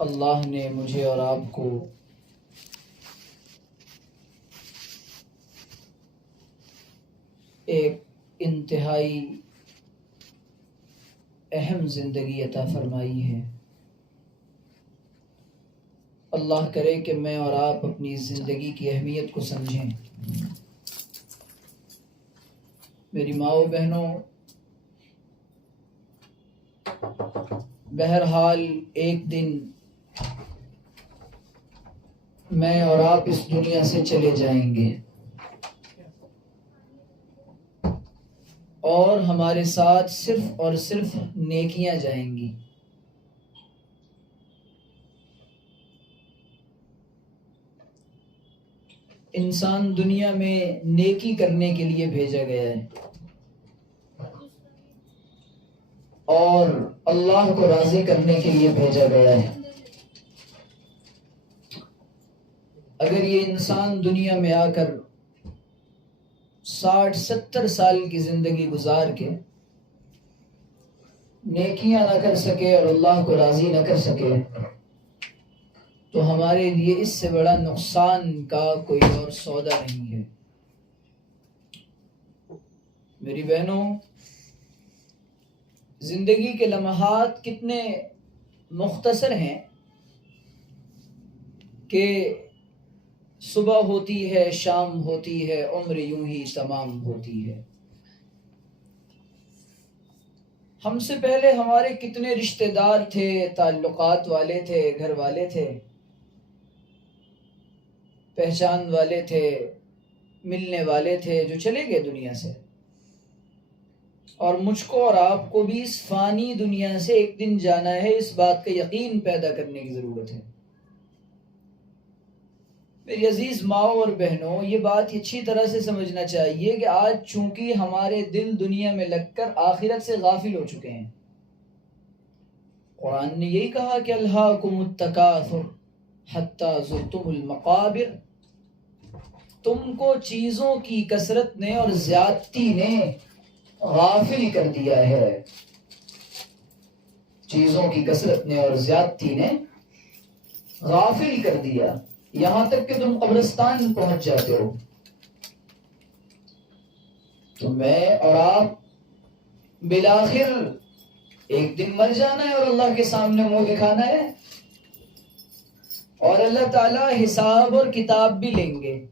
اللہ نے مجھے اور آپ کو ایک انتہائی اہم زندگی عطا فرمائی ہے۔ اللہ کرے کہ میں اور آپ اپنی زندگی کی اہمیت کو سمجھیں۔ میری ماؤں بہنوں، بہرحال ایک دن میں اور آپ اس دنیا سے چلے جائیں گے اور ہمارے ساتھ صرف اور صرف نیکیاں جائیں گی۔ انسان دنیا میں نیکی کرنے کے لیے بھیجا گیا ہے اور اللہ کو راضی کرنے کے لیے بھیجا گیا ہے۔ اگر یہ انسان دنیا میں آ کر 60-70 سال کی زندگی گزار کے نیکیاں نہ کر سکے اور اللہ کو راضی نہ کر سکے تو ہمارے لیے اس سے بڑا نقصان کا کوئی اور سودا نہیں ہے۔ میری بہنوں، زندگی کے لمحات کتنے مختصر ہیں کہ صبح ہوتی ہے، شام ہوتی ہے، عمر یوں ہی تمام ہوتی ہے۔ ہم سے پہلے ہمارے کتنے رشتہ دار تھے، تعلقات والے تھے، گھر والے تھے، پہچان والے تھے، ملنے والے تھے، جو چلے گئے دنیا سے۔ اور مجھ کو اور آپ کو بھی اس فانی دنیا سے ایک دن جانا ہے، اس بات کا یقین پیدا کرنے کی ضرورت ہے۔ میری عزیز ماؤں اور بہنوں، یہ بات اچھی طرح سے سمجھنا چاہیے کہ آج چونکہ ہمارے دل دنیا میں لگ کر آخرت سے غافل ہو چکے ہیں۔ قرآن نے یہی کہا کہ الہاکم التکاثر حتی زرتم المقابر، تم کو چیزوں کی کثرت نے اور زیادتی نے غافل کر دیا ہے۔ چیزوں کی کثرت نے اور زیادتی نے غافل کر دیا، یہاں تک کہ تم قبرستان پہنچ جاتے ہو۔ تو میں اور آپ بالآخر ایک دن مر جانا ہے اور اللہ کے سامنے منہ دکھانا ہے، اور اللہ تعالیٰ حساب اور کتاب بھی لیں گے۔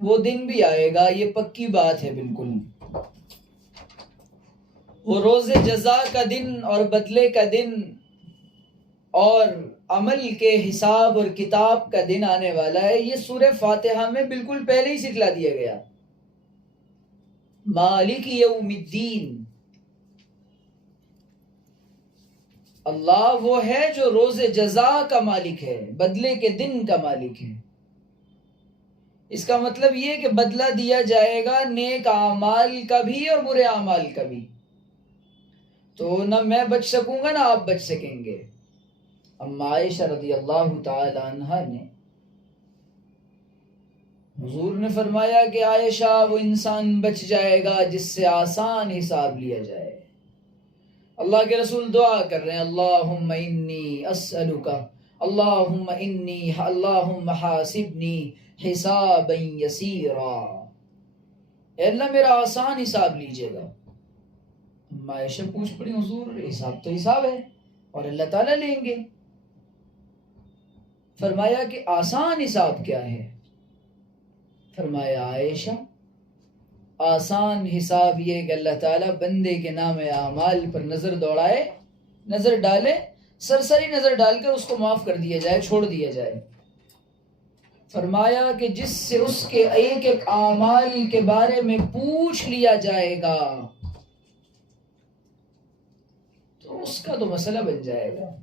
وہ دن بھی آئے گا، یہ پکی بات ہے بالکل۔ وہ روز جزا کا دن اور بدلے کا دن اور عمل کے حساب اور کتاب کا دن آنے والا ہے۔ یہ سورہ فاتحہ میں بالکل پہلے ہی سکھلا دیا گیا، مالک یوم الدین۔ اللہ وہ ہے جو روز جزا کا مالک ہے، بدلے کے دن کا مالک ہے۔ اس کا مطلب یہ کہ بدلہ دیا جائے گا نیک اعمال کا بھی اور برے اعمال کا بھی۔ تو نہ میں بچ سکوں گا نہ آپ بچ سکیں گے۔ اما عائشہ رضی اللہ تعالی عنہا نے، حضور نے فرمایا کہ عائشہ وہ انسان بچ جائے گا جس سے آسان حساب لیا جائے۔ اللہ کے رسول دعا کر رہے ہیں، اللہم انی اسألک، اللہم حاسبنی حسابا یسیرا، اے اللہ میرا آسان حساب لیجئے گا۔ عائشہ پوچھ پڑی، حضور حساب تو حساب ہے اور اللہ تعالیٰ لیں گے۔ فرمایا کہ آسان حساب کیا ہے؟ فرمایا عائشہ آسان حساب یہ کہ اللہ تعالیٰ بندے کے نام اعمال پر نظر دوڑائے، نظر ڈالے، سرسری نظر ڈال کر اس کو معاف کر دیا جائے، چھوڑ دیا جائے۔ فرمایا کہ جس سے اس کے ایک ایک اعمال کے بارے میں پوچھ لیا جائے گا تو اس کا تو مسئلہ بن جائے گا،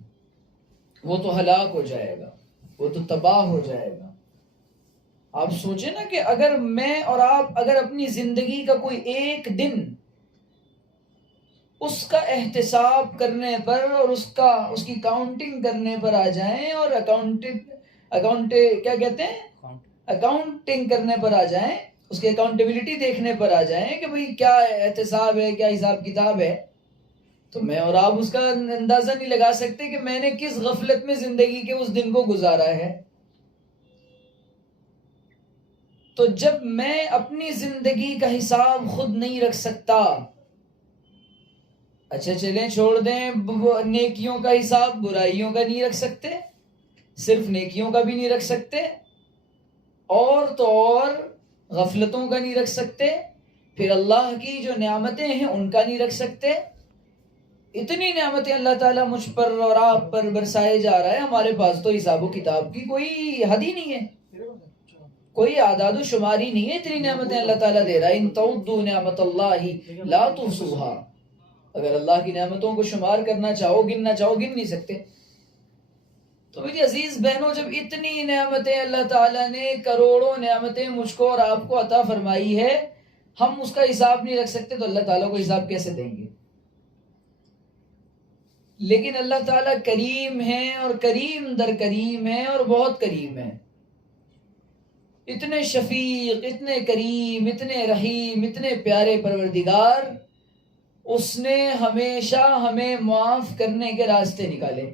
وہ تو ہلاک ہو جائے گا، وہ تو تباہ ہو جائے گا۔ آپ سوچیں نا کہ اگر میں اور آپ اگر اپنی زندگی کا کوئی ایک دن اس کا احتساب کرنے پر اور اس کی کاؤنٹنگ کرنے پر آ جائیں اور کیا کہتے ہیں اکاؤنٹنگ کرنے پر آ جائیں، اس کی اکاؤنٹیبلٹی دیکھنے پر آ جائیں کہ بھئی کیا احتساب ہے، کیا حساب کتاب ہے، تو میں اور آپ اس کا اندازہ نہیں لگا سکتے کہ میں نے کس غفلت میں زندگی کے اس دن کو گزارا ہے. تو جب میں اپنی زندگی کا حساب خود نہیں رکھ سکتا، اچھا چلیں چھوڑ دیں نیکیوں کا حساب، برائیوں کا نہیں رکھ سکتے، صرف نیکیوں کا بھی نہیں رکھ سکتے، اور تو اور غفلتوں کا نہیں رکھ سکتے، پھر اللہ کی جو نعمتیں ہیں ان کا نہیں رکھ سکتے. اتنی نعمتیں اللہ تعالیٰ مجھ پر اور آپ پر برسائے جا رہا ہے، ہمارے پاس تو حساب و کتاب کی کوئی حد ہی نہیں ہے، کوئی اعداد و شماری نہیں ہے. اتنی نعمتیں اللہ تعالیٰ دے رہا ہے. ان تعدوا نعمت اللہ لا تحصوها، اگر اللہ کی نعمتوں کو شمار کرنا چاہو، گننا چاہو، گن نہیں سکتے. تو میری عزیز بہنوں، جب اتنی نعمتیں اللہ تعالیٰ نے، کروڑوں نعمتیں مجھ کو اور آپ کو عطا فرمائی ہے، ہم اس کا حساب نہیں رکھ سکتے تو اللہ تعالیٰ کو حساب کیسے دیں گے؟ لیکن اللہ تعالیٰ کریم ہے، اور کریم در کریم ہے، اور بہت کریم ہے. اتنے شفیق، اتنے کریم، اتنے رحیم، اتنے پیارے پروردگار، اس نے ہمیشہ ہمیں معاف کرنے کے راستے نکالے.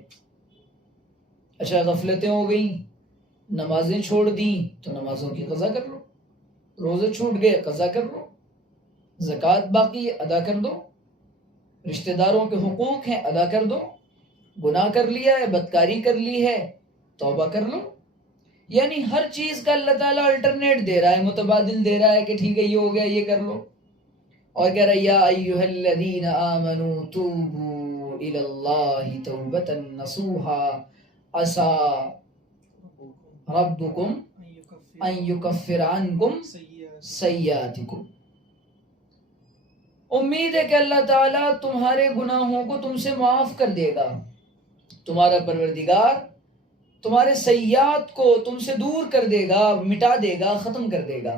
اچھا غفلتیں ہو گئیں، نمازیں چھوڑ دیں تو نمازوں کی قضا کر لو، روزے چھوٹ گئے قضا کر لو، زکوٰۃ باقی ہے ادا کر دو، رشتہ داروں کے حقوق ہیں ادا کر دو، گناہ کر لیا ہے، بدکاری کر لی ہے، توبہ کر لو. یعنی ہر چیز کا اللہ تعالیٰ الٹرنیٹ دے رہا ہے، متبادل دے رہا ہے کہ ٹھیک ہے یہ ہو گیا یہ کر لو. اور کہہ رہا ہے یا ایھا الذین آمنوا توبوا الی اللہ توبۃ نصوحا عسیٰ ربکم ان یکفر عنکم سیئاتکم. امید ہے کہ اللہ تعالیٰ تمہارے گناہوں کو تم سے معاف کر دے گا. تمہارا پروردگار تمہارے سیئات کو تم سے دور کر دے گا، مٹا دے گا، ختم کر دے گا.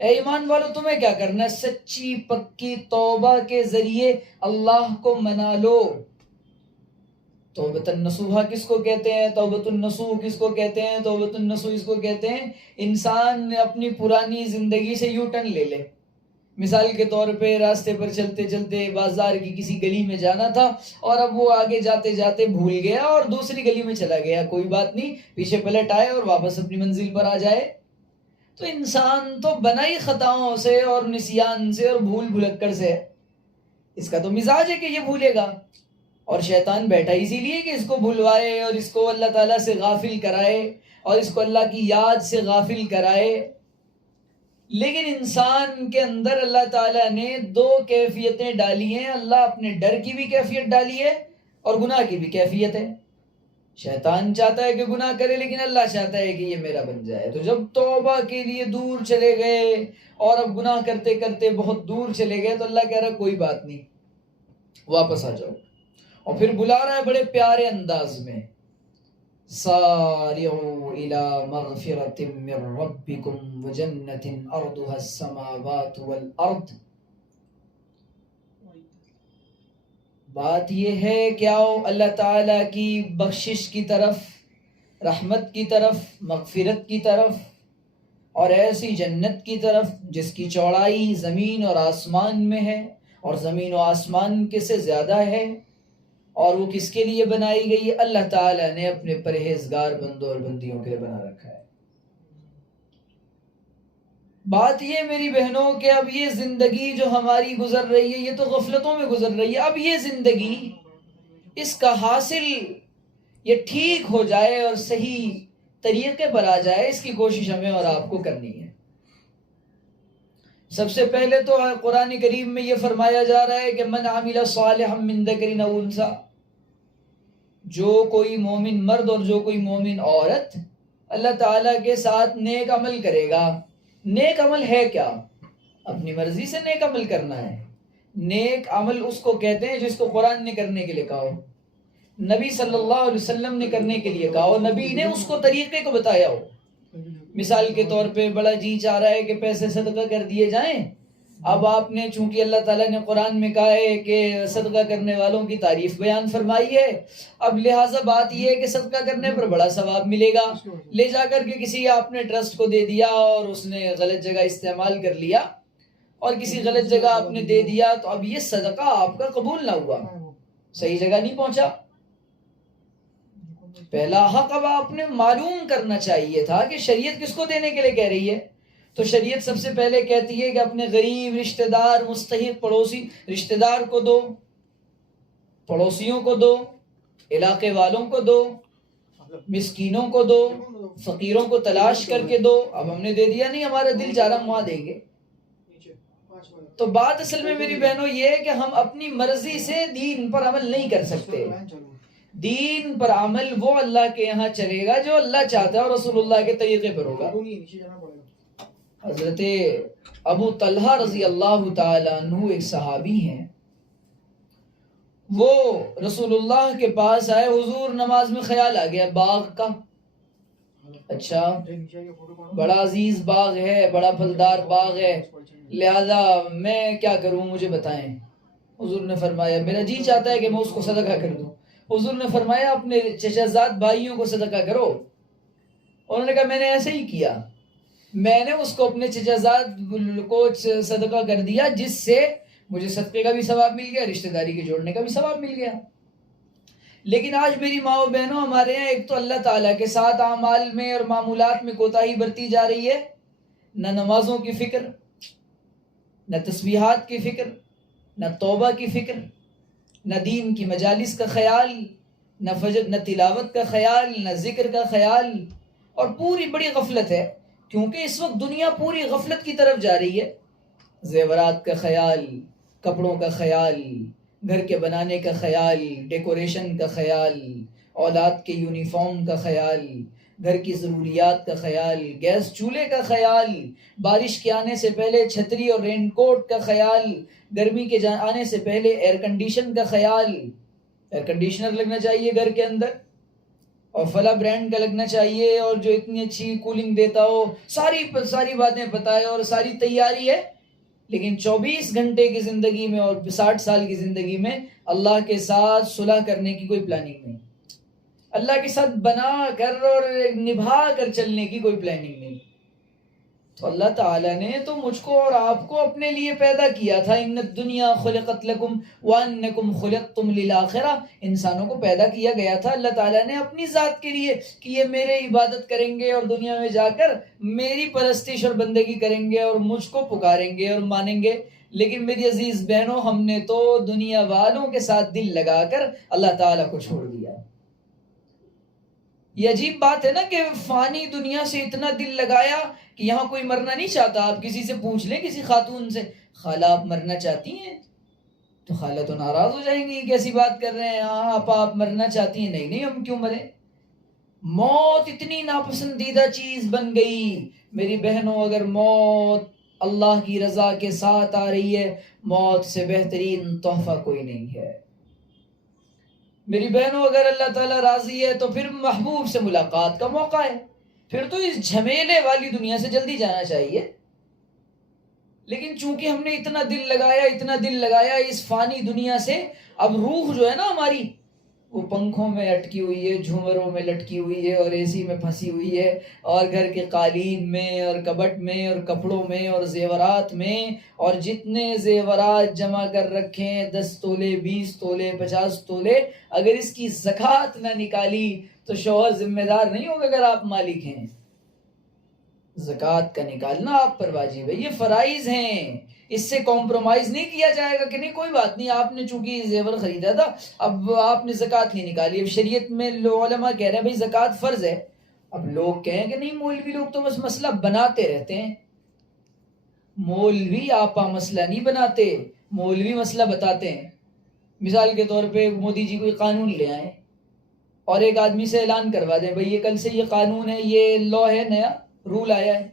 اے ایمان والو، تمہیں کیا کرنا ہے؟ سچی پکی توبہ کے ذریعے اللہ کو منا لو. توبۃ النصوحہ کس کو کہتے ہیں؟ توبۃ النصوح کس کو کہتے ہیں؟ توبۃ النصوح اس کو کہتے ہیں انسان اپنی پرانی زندگی سے یو ٹرن لے لے. مثال کے طور پہ راستے پر چلتے چلتے بازار کی کسی گلی میں جانا تھا، اور اب وہ آگے جاتے جاتے بھول گیا اور دوسری گلی میں چلا گیا. کوئی بات نہیں، پیچھے پلٹ آئے اور واپس اپنی منزل پر آ جائے. تو انسان تو بنائی خطاؤں سے اور نسیان سے اور بھول بھلکڑ سے، اس کا تو مزاج ہے کہ یہ بھولے گا. اور شیطان بیٹھا اسی لیے کہ اس کو بھلوائے اور اس کو اللہ تعالیٰ سے غافل کرائے اور اس کو اللہ کی یاد سے غافل کرائے. لیکن انسان کے اندر اللہ تعالیٰ نے دو کیفیتیں ڈالی ہیں. اللہ اپنے ڈر کی بھی کیفیت ڈالی ہے اور گناہ کی بھی کیفیت ہے. شیطان چاہتا ہے کہ گناہ کرے، لیکن اللہ چاہتا ہے کہ یہ میرا بن جائے. تو جب توبہ کے لیے دور چلے گئے اور اب گناہ کرتے کرتے بہت دور چلے گئے، تو اللہ کہہ رہا ہے کوئی بات نہیں، واپس آ جاؤ. اور پھر بلا رہا ہے بڑے پیارے انداز میں، سارعوا الى مغفرۃ من ربکم وجنۃ ارضها السماوات والارض. بات یہ ہے کہ آؤ اللہ تعالیٰ کی بخشش کی طرف، رحمت کی طرف، مغفرت کی طرف، اور ایسی جنت کی طرف جس کی چوڑائی زمین اور آسمان میں ہے، اور زمین و آسمان کے سے زیادہ ہے. اور وہ کس کے لیے بنائی گئی ہے؟ اللہ تعالیٰ نے اپنے پرہیزگار بندوں اور بندیوں کے لیے بنا رکھا ہے. بات یہ میری بہنوں کہ اب یہ زندگی جو ہماری گزر رہی ہے یہ تو غفلتوں میں گزر رہی ہے. اب یہ زندگی، اس کا حاصل یہ ٹھیک ہو جائے اور صحیح طریقے پر آ جائے، اس کی کوشش ہمیں اور آپ کو کرنی ہے. سب سے پہلے تو قرآن کریم میں یہ فرمایا جا رہا ہے کہ من عمل صالحا من ذکر او انثی، جو کوئی مومن مرد اور جو کوئی مومن عورت اللہ تعالیٰ کے ساتھ نیک عمل کرے گا. نیک عمل ہے کیا؟ اپنی مرضی سے نیک عمل کرنا ہے. نیک عمل اس کو کہتے ہیں جس کو قرآن نے کرنے کے لیے کہا ہو، نبی صلی اللہ علیہ وسلم نے کرنے کے لیے کہا ہو، نبی نے اس کو طریقے کو بتایا ہو. مثال کے طور پہ بڑا جی چاہ رہا ہے کہ پیسے صدقہ کر دیے جائیں. اب آپ نے چونکہ اللہ تعالیٰ نے قرآن میں کہا ہے کہ صدقہ کرنے والوں کی تعریف بیان فرمائی ہے، اب لہٰذا بات یہ ہے کہ صدقہ کرنے پر بڑا ثواب ملے گا، لے جا کر کے کسی آپ نے ٹرسٹ کو دے دیا اور اس نے غلط جگہ استعمال کر لیا اور کسی غلط جگہ آپ نے دے دیا، تو اب یہ صدقہ آپ کا قبول نہ ہوا. صحیح جگہ نہیں پہنچا. پہلا حق اب آپ نے معلوم کرنا چاہیے تھا کہ شریعت کس کو دینے کے لیے کہہ رہی ہے. تو شریعت سب سے پہلے کہتی ہے کہ اپنے غریب رشتہ دار مستحق پڑوسی رشتہ دار کو دو، پڑوسیوں کو دو، علاقے والوں کو دو، مسکینوں کو دو، فقیروں کو تلاش کر کے دو. اب ہم نے دے دیا نہیں، ہمارا دل چاہ رہا ہم وہاں دیں گے. تو بات اصل میں میری بہنوں یہ ہے کہ ہم اپنی مرضی سے دین پر عمل نہیں کر سکتے. دین پر عمل وہ اللہ کے یہاں چلے گا جو اللہ چاہتا ہے اور رسول اللہ کے طریقے پر ہوگا. حضرت ابو طلحہ رضی اللہ تعالی عنہ ایک صحابی ہیں، وہ رسول اللہ کے پاس آئے. حضور نماز میں خیال آ گیا باغ کا، اچھا بڑا عزیز باغ ہے، بڑا پھلدار باغ ہے، لہذا میں کیا کروں مجھے بتائیں. حضور نے فرمایا میرا جی چاہتا ہے کہ میں اس کو صدقہ کر دوں. حضور نے فرمایا اپنے چچا زاد بھائیوں کو صدقہ کرو. انہوں نے کہا میں نے ایسے ہی کیا، میں نے اس کو اپنے چچا زاد کو صدقہ کر دیا، جس سے مجھے صدقے کا بھی ثواب مل گیا، رشتہ داری کے جوڑنے کا بھی ثواب مل گیا. لیکن آج میری ماں و بہنوں ہمارے یہاں ایک تو اللہ تعالیٰ کے ساتھ اعمال میں اور معمولات میں کوتاہی برتی جا رہی ہے. نہ نمازوں کی فکر، نہ تسبیحات کی فکر، نہ توبہ کی فکر، نہ دین کی مجالس کا خیال، نہ فجر، نہ تلاوت کا خیال، نہ ذکر کا خیال. اور پوری بڑی غفلت ہے، کیونکہ اس وقت دنیا پوری غفلت کی طرف جا رہی ہے. زیورات کا خیال، کپڑوں کا خیال، گھر کے بنانے کا خیال، ڈیکوریشن کا خیال، اولاد کے یونیفارم کا خیال، گھر کی ضروریات کا خیال، گیس چولہے کا خیال، بارش کے آنے سے پہلے چھتری اور رین کوٹ کا خیال، گرمی کے آنے سے پہلے ایئر کنڈیشن کا خیال. ایئر کنڈیشنر لگنا چاہیے گھر کے اندر، اور فلاں برانڈ کا لگنا چاہیے، اور جو اتنی اچھی کولنگ دیتا ہو. ساری باتیں پتہ ہے اور ساری تیاری ہے، لیکن 24 گھنٹے کی زندگی میں اور 60 سال کی زندگی میں اللہ کے ساتھ صلح کرنے کی کوئی پلاننگ نہیں، اللہ کے ساتھ بنا کر اور نبھا کر چلنے کی کوئی پلاننگ نہیں. تو اللہ تعالیٰ نے تو مجھ کو اور آپ کو اپنے لیے پیدا کیا تھا. ان الدنیا خلقت لکم وانکم خلقتم للآخرہ. انسانوں کو پیدا کیا گیا تھا اللہ تعالیٰ نے اپنی ذات کے لیے کہ یہ میرے عبادت کریں گے اور دنیا میں جا کر میری پرستش اور بندگی کریں گے اور مجھ کو پکاریں گے اور مانیں گے. لیکن میری عزیز بہنوں، ہم نے تو دنیا والوں کے ساتھ دل لگا کر اللہ تعالیٰ کو چھوڑ دیا. یہ عجیب بات ہے نا کہ فانی دنیا سے اتنا دل لگایا کہ یہاں کوئی مرنا نہیں چاہتا. آپ کسی سے پوچھ لیں، کسی خاتون سے، خالہ آپ مرنا چاہتی ہیں؟ تو خالہ تو ناراض ہو جائیں گی، کیسی بات کر رہے ہیں، ہاں آپ مرنا چاہتی ہیں؟ نہیں ہم کیوں مریں. موت اتنی ناپسندیدہ چیز بن گئی میری بہنوں. اگر موت اللہ کی رضا کے ساتھ آ رہی ہے، موت سے بہترین تحفہ کوئی نہیں ہے. میری بہنوں اگر اللہ تعالیٰ راضی ہے تو پھر محبوب سے ملاقات کا موقع ہے، پھر تو اس جھمیلے والی دنیا سے جلدی جانا چاہیے. لیکن چونکہ ہم نے اتنا دل لگایا اس فانی دنیا سے، اب روح جو ہے نا ہماری، وہ پنکھوں میں اٹکی ہوئی ہے، جھومروں میں لٹکی ہوئی ہے، اور اے سی میں پھنسی ہوئی ہے، اور گھر کے قالین میں اور کبٹ میں اور کپڑوں میں اور زیورات میں. اور جتنے زیورات جمع کر رکھے ہیں 10 تولے 20 تولے 50 تولے، اگر اس کی زکوٰۃ نہ نکالی تو شوہر ذمہ دار نہیں ہوگا. اگر آپ مالک ہیں، زکوٰۃ کا نکالنا آپ پر واجب ہے. یہ فرائض ہیں، اس سے کمپرومائز نہیں کیا جائے گا کہ نہیں کوئی بات نہیں، آپ نے چونکہ زیور خریدا تھا اب آپ نے زکوٰۃ نہیں نکالی. اب شریعت میں علماء کہہ رہے ہیں بھائی زکوٰۃ فرض ہے. اب لوگ کہیں کہ نہیں مولوی لوگ تو بس مسئلہ بناتے رہتے ہیں. مولوی آپا مسئلہ نہیں بناتے، مولوی مسئلہ بتاتے ہیں. مثال کے طور پہ مودی جی کوئی قانون لے آئیں اور ایک آدمی سے اعلان کروا دیں بھئی یہ کل سے یہ قانون ہے، یہ لا ہے، نیا رول آیا ہے.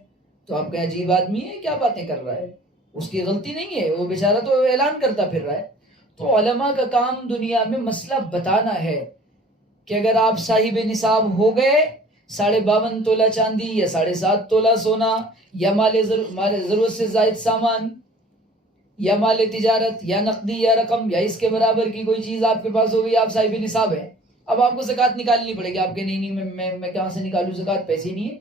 تو آپ کہیں عجیب آدمی ہے، کیا باتیں کر رہا ہے، اس کی غلطی نہیں ہے، وہ بیچارہ تو اعلان کرتا پھر رہا ہے. تو علماء کا کام دنیا میں مسئلہ بتانا ہے کہ اگر آپ صاحب نصاب ہو گئے، 52.5 تولہ چاندی یا 7.5 تولہ سونا یا مال ضرورت سے زائد سامان یا مال تجارت یا نقدی یا رقم یا اس کے برابر کی کوئی چیز آپ کے پاس ہو گئی، آپ صاحب نصاب ہیں. اب آپ کو زکوٰۃ نکالنی پڑے گی. آپ کے نہیں میں کہاں سے نکالوں زکوٰۃ، پیسے نہیں ہے.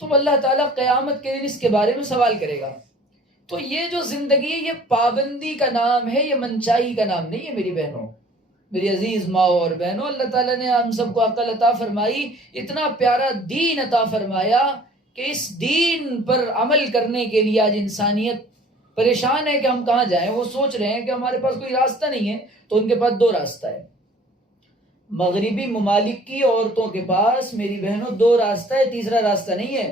تو اللہ تعالیٰ قیامت کے دن اس کے بارے میں سوال کرے گا. تو یہ جو زندگی ہے یہ پابندی کا نام ہے، یہ منچائی کا نام نہیں ہے میری بہنوں، میری عزیز ماں اور بہنوں۔ اللہ تعالیٰ نے ہم سب کو عقل عطا فرمائی، اتنا پیارا دین عطا فرمایا کہ اس دین پر عمل کرنے کے لیے آج انسانیت پریشان ہے کہ ہم کہاں جائیں۔ وہ سوچ رہے ہیں کہ ہمارے پاس کوئی راستہ نہیں ہے، تو ان کے پاس دو راستہ ہے۔ مغربی ممالک کی عورتوں کے پاس میری بہنوں دو راستہ ہے، تیسرا راستہ نہیں ہے۔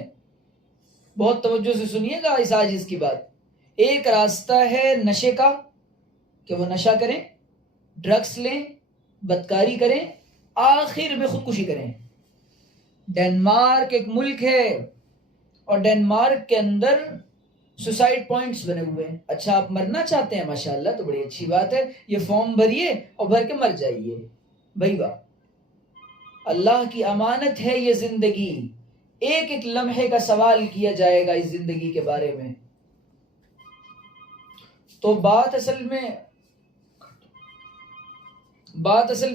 بہت توجہ سے سنیے گا اس آج اس کی بات۔ ایک راستہ ہے نشے کا، کہ وہ نشہ کریں، ڈرگس لیں، بدکاری کریں، آخر میں خودکشی کریں۔ ڈنمارک ایک ملک ہے، اور ڈنمارک کے اندر سوسائڈ پوائنٹس بنے ہوئے ہیں۔ اچھا آپ مرنا چاہتے ہیں، ماشاءاللہ تو بڑی اچھی بات ہے، یہ فارم بھریے اور بھر کے مر جائیے بھائی واہ۔ اللہ کی امانت ہے یہ زندگی، ایک ایک لمحے کا سوال کیا جائے گا اس زندگی کے بارے میں۔ تو بات اصل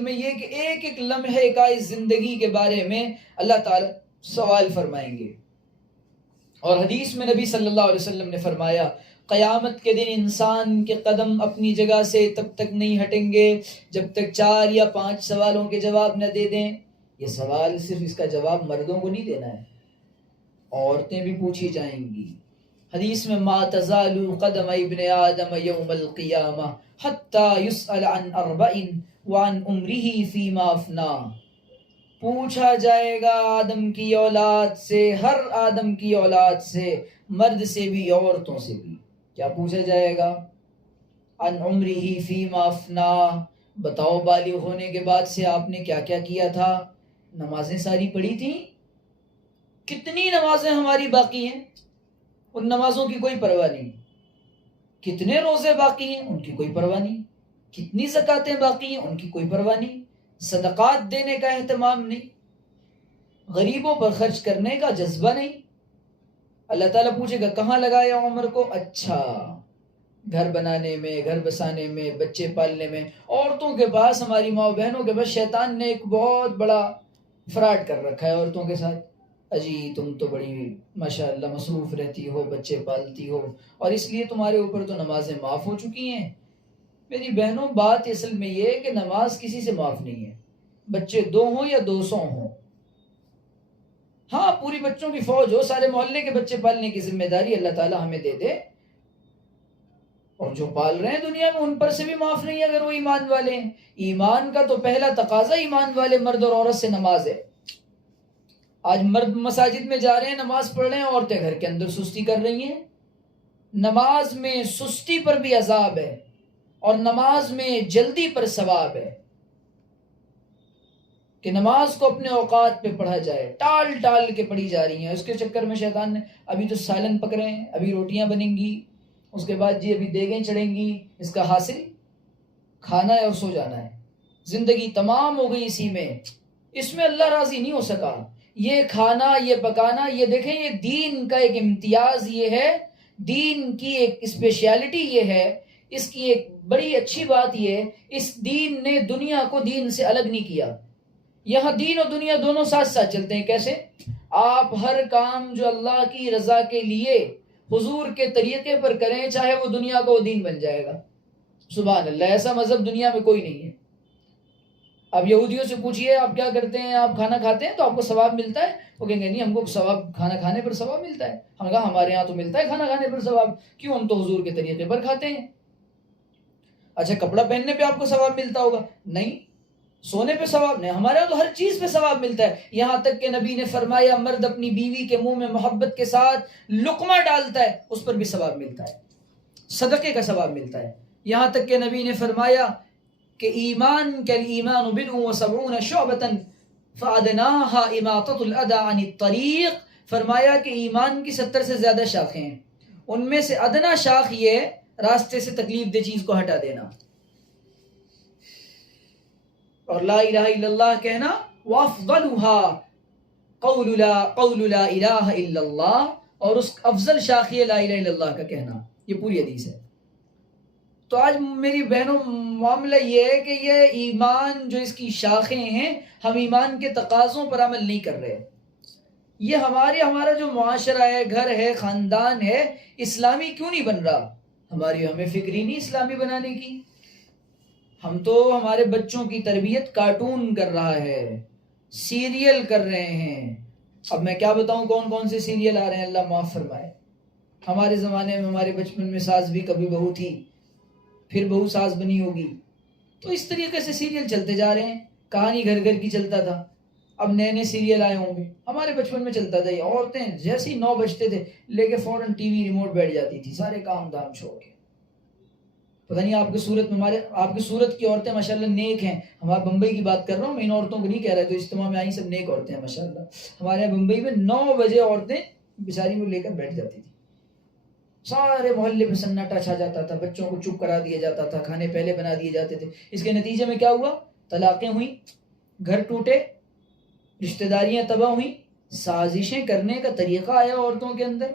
میں یہ کہ ایک ایک لمحے کا اس زندگی کے بارے میں اللہ تعالی سوال فرمائیں گے۔ اور حدیث میں نبی صلی اللہ علیہ وسلم نے فرمایا، قیامت کے دن انسان کے قدم اپنی جگہ سے تب تک نہیں ہٹیں گے جب تک 4 یا 5 سوالوں کے جواب نہ دے دیں۔ یہ سوال صرف اس کا جواب مردوں کو نہیں دینا ہے، عورتیں بھی پوچھی جائیں گی۔ حدیث میں ما تزال قدم ابن آدم یوم القیامہ حتی یسأل عن 4 وعن عمرہ فیما افنا۔ پوچھا جائے گا آدم کی اولاد سے، ہر آدم کی اولاد سے، مرد سے بھی عورتوں سے بھی۔ کیا پوچھا جائے گا؟ عن عمرہ فیما افنا، بتاؤ بالغ ہونے کے بعد سے آپ نے کیا کیا کیا تھا؟ نمازیں ساری پڑھی تھیں؟ کتنی نمازیں ہماری باقی ہیں؟ ان نمازوں کی کوئی پرواہ نہیں۔ کتنے روزے باقی ہیں؟ ان کی کوئی پرواہ نہیں۔ کتنی زکاتیں باقی ہیں؟ ان کی کوئی پرواہ نہیں۔ صدقات دینے کا اہتمام نہیں، غریبوں پر خرچ کرنے کا جذبہ نہیں۔ اللہ تعالیٰ پوچھے گا کہاں لگایا عمر کو؟ اچھا گھر بنانے میں، گھر بسانے میں، بچے پالنے میں۔ عورتوں کے پاس، ہماری ماں بہنوں کے پاس شیطان نے ایک بہت بڑا فراڈ کر رکھا ہے عورتوں کے ساتھ۔ اجی تم تو بڑی ماشاءاللہ مصروف رہتی ہو، بچے پالتی ہو، اور اس لیے تمہارے اوپر تو نمازیں معاف ہو چکی ہیں۔ میری بہنوں بات اصل میں یہ ہے کہ نماز کسی سے معاف نہیں ہے، بچے 2 ہوں یا 200 ہوں۔ ہاں پوری بچوں کی فوج ہو، سارے محلے کے بچے پالنے کی ذمہ داری اللہ تعالیٰ ہمیں دے دے، اور جو پال رہے ہیں دنیا میں ان پر سے بھی معاف نہیں ہے اگر وہ ایمان والے ہیں۔ ایمان کا تو پہلا تقاضا ایمان والے مرد اور عورت سے نماز ہے۔ آج مرد مساجد میں جا رہے ہیں، نماز پڑھ رہے ہیں، عورتیں گھر کے اندر سستی کر رہی ہیں۔ نماز میں سستی پر بھی عذاب ہے، اور نماز میں جلدی پر ثواب ہے، کہ نماز کو اپنے اوقات پہ پڑھا جائے، ٹال ٹال کے پڑھی جا رہی ہیں۔ اس کے چکر میں شیطان نے ابھی تو سالن پک رہے ہیں، ابھی روٹیاں بنیں گی، اس کے بعد ابھی دیگیں چڑھیں گی، اس کا حاصل کھانا ہے اور سو جانا ہے۔ زندگی تمام ہو گئی اسی میں، اس میں اللہ راضی نہیں ہو سکا۔ یہ کھانا، یہ پکانا، یہ دیکھیں یہ دین کا ایک امتیاز یہ ہے، دین کی ایک اسپیشیلٹی یہ ہے، اس کی ایک بڑی اچھی بات یہ ہے، اس دین نے دنیا کو دین سے الگ نہیں کیا۔ یہاں دین اور دنیا دونوں ساتھ ساتھ چلتے ہیں۔ کیسے؟ آپ ہر کام جو اللہ کی رضا کے لیے حضور کے طریقے پر کریں، چاہے وہ دنیا کا وہ دین بن جائے گا۔ سبحان اللہ، ایسا مذہب دنیا میں کوئی نہیں ہے۔ اب یہودیوں سے پوچھئے آپ کیا کرتے ہیں، آپ کھانا کھاتے ہیں تو آپ کو ثواب ملتا ہے؟ وہ کہیں گے نہیں، ہم کو ثواب کھانا کھانے پر ثواب ملتا ہے۔ ہم کہا ہمارے ہاں تو ملتا ہے کھانا کھانے پر ثواب، کیوں؟ ہم تو حضور کے طریقے پر کھاتے ہیں۔ اچھا کپڑا پہننے پہ آپ کو ثواب ملتا ہوگا؟ نہیں۔ سونے پہ ثواب نہیں، ہمارے یہاں تو ہر چیز پہ ثواب ملتا ہے۔ یہاں تک کہ نبی نے فرمایا مرد اپنی بیوی کے منہ میں محبت کے ساتھ لقمہ ڈالتا ہے، اس پر بھی ثواب ملتا ہے، صدقے کا ثواب ملتا ہے۔ یہاں تک کہ نبی نے فرمایا کہ ایمان کالایمان 70 شعبۃ فادناها اماطۃ الاذى عن الطریق، فرمایا کہ ایمان کی 70 سے زیادہ شاخیں ہیں، ان میں سے ادنا شاخ یہ راستے سے تکلیف دہ چیز کو ہٹا دینا، اور لا الہ الا اللہ کہنا، وافضلها قول لا الہ الا اللہ، اور اس افضل شاخ یہ لا الہ الا اللہ کا کہنا۔ یہ پوری حدیث ہے۔ تو آج میری بہنوں معاملہ یہ ہے کہ یہ ایمان جو اس کی شاخیں ہیں، ہم ایمان کے تقاضوں پر عمل نہیں کر رہے۔ یہ ہمارا جو معاشرہ ہے، گھر ہے، خاندان ہے، اسلامی کیوں نہیں بن رہا؟ ہمیں فکر ہی نہیں اسلامی بنانے کی. ہم تو ہمارے بچوں کی تربیت کارٹون کر رہا ہے، سیریل کر رہے ہیں. اب میں کیا بتاؤں کون کون سے سیریل آ رہے ہیں، اللہ معاف فرمائے. ہمارے زمانے میں، ہمارے بچپن میں ساز بھی کبھی بہو تھی، پھر بہو ساز بنی ہوگی. تو اس طریقے سے سیریل چلتے جا رہے ہیں. کہانی گھر گھر کی چلتا تھا، اب نئے نئے سیریل آئے ہوں گے. ہمارے بچپن میں چلتا تھا یہ عورتیں جیسے ہی 9 بجتے تھے لے کے فوراً ٹی وی ریموٹ بیٹھ جاتی تھی، سارے کام دام چھوڑ کے. پتہ نہیں آپ کی صورت میں، آپ کی صورت کی عورتیں ماشاءاللہ نیک ہیں. ہمارے بمبئی کی بات کر رہا ہوں میں، ان عورتوں کو نہیں کہہ رہا. تو اجتماع میں آئی سب نیک عورتیں ہیں ماشاءاللہ. ہمارے یہاں بمبئی میں 9 بجے عورتیں بیچاری کو لے کر بیٹھ جاتی تھی. سارے محلے پہ سناٹا چھا جاتا تھا، بچوں کو چپ کرا دیا جاتا تھا، کھانے پہلے بنا دیے جاتے تھے. اس کے نتیجے میں کیا ہوا؟ طلاقیں ہوئیں، گھر ٹوٹے، رشتہ داریاں تباہ ہوئیں، سازشیں کرنے کا طریقہ آیا عورتوں کے اندر.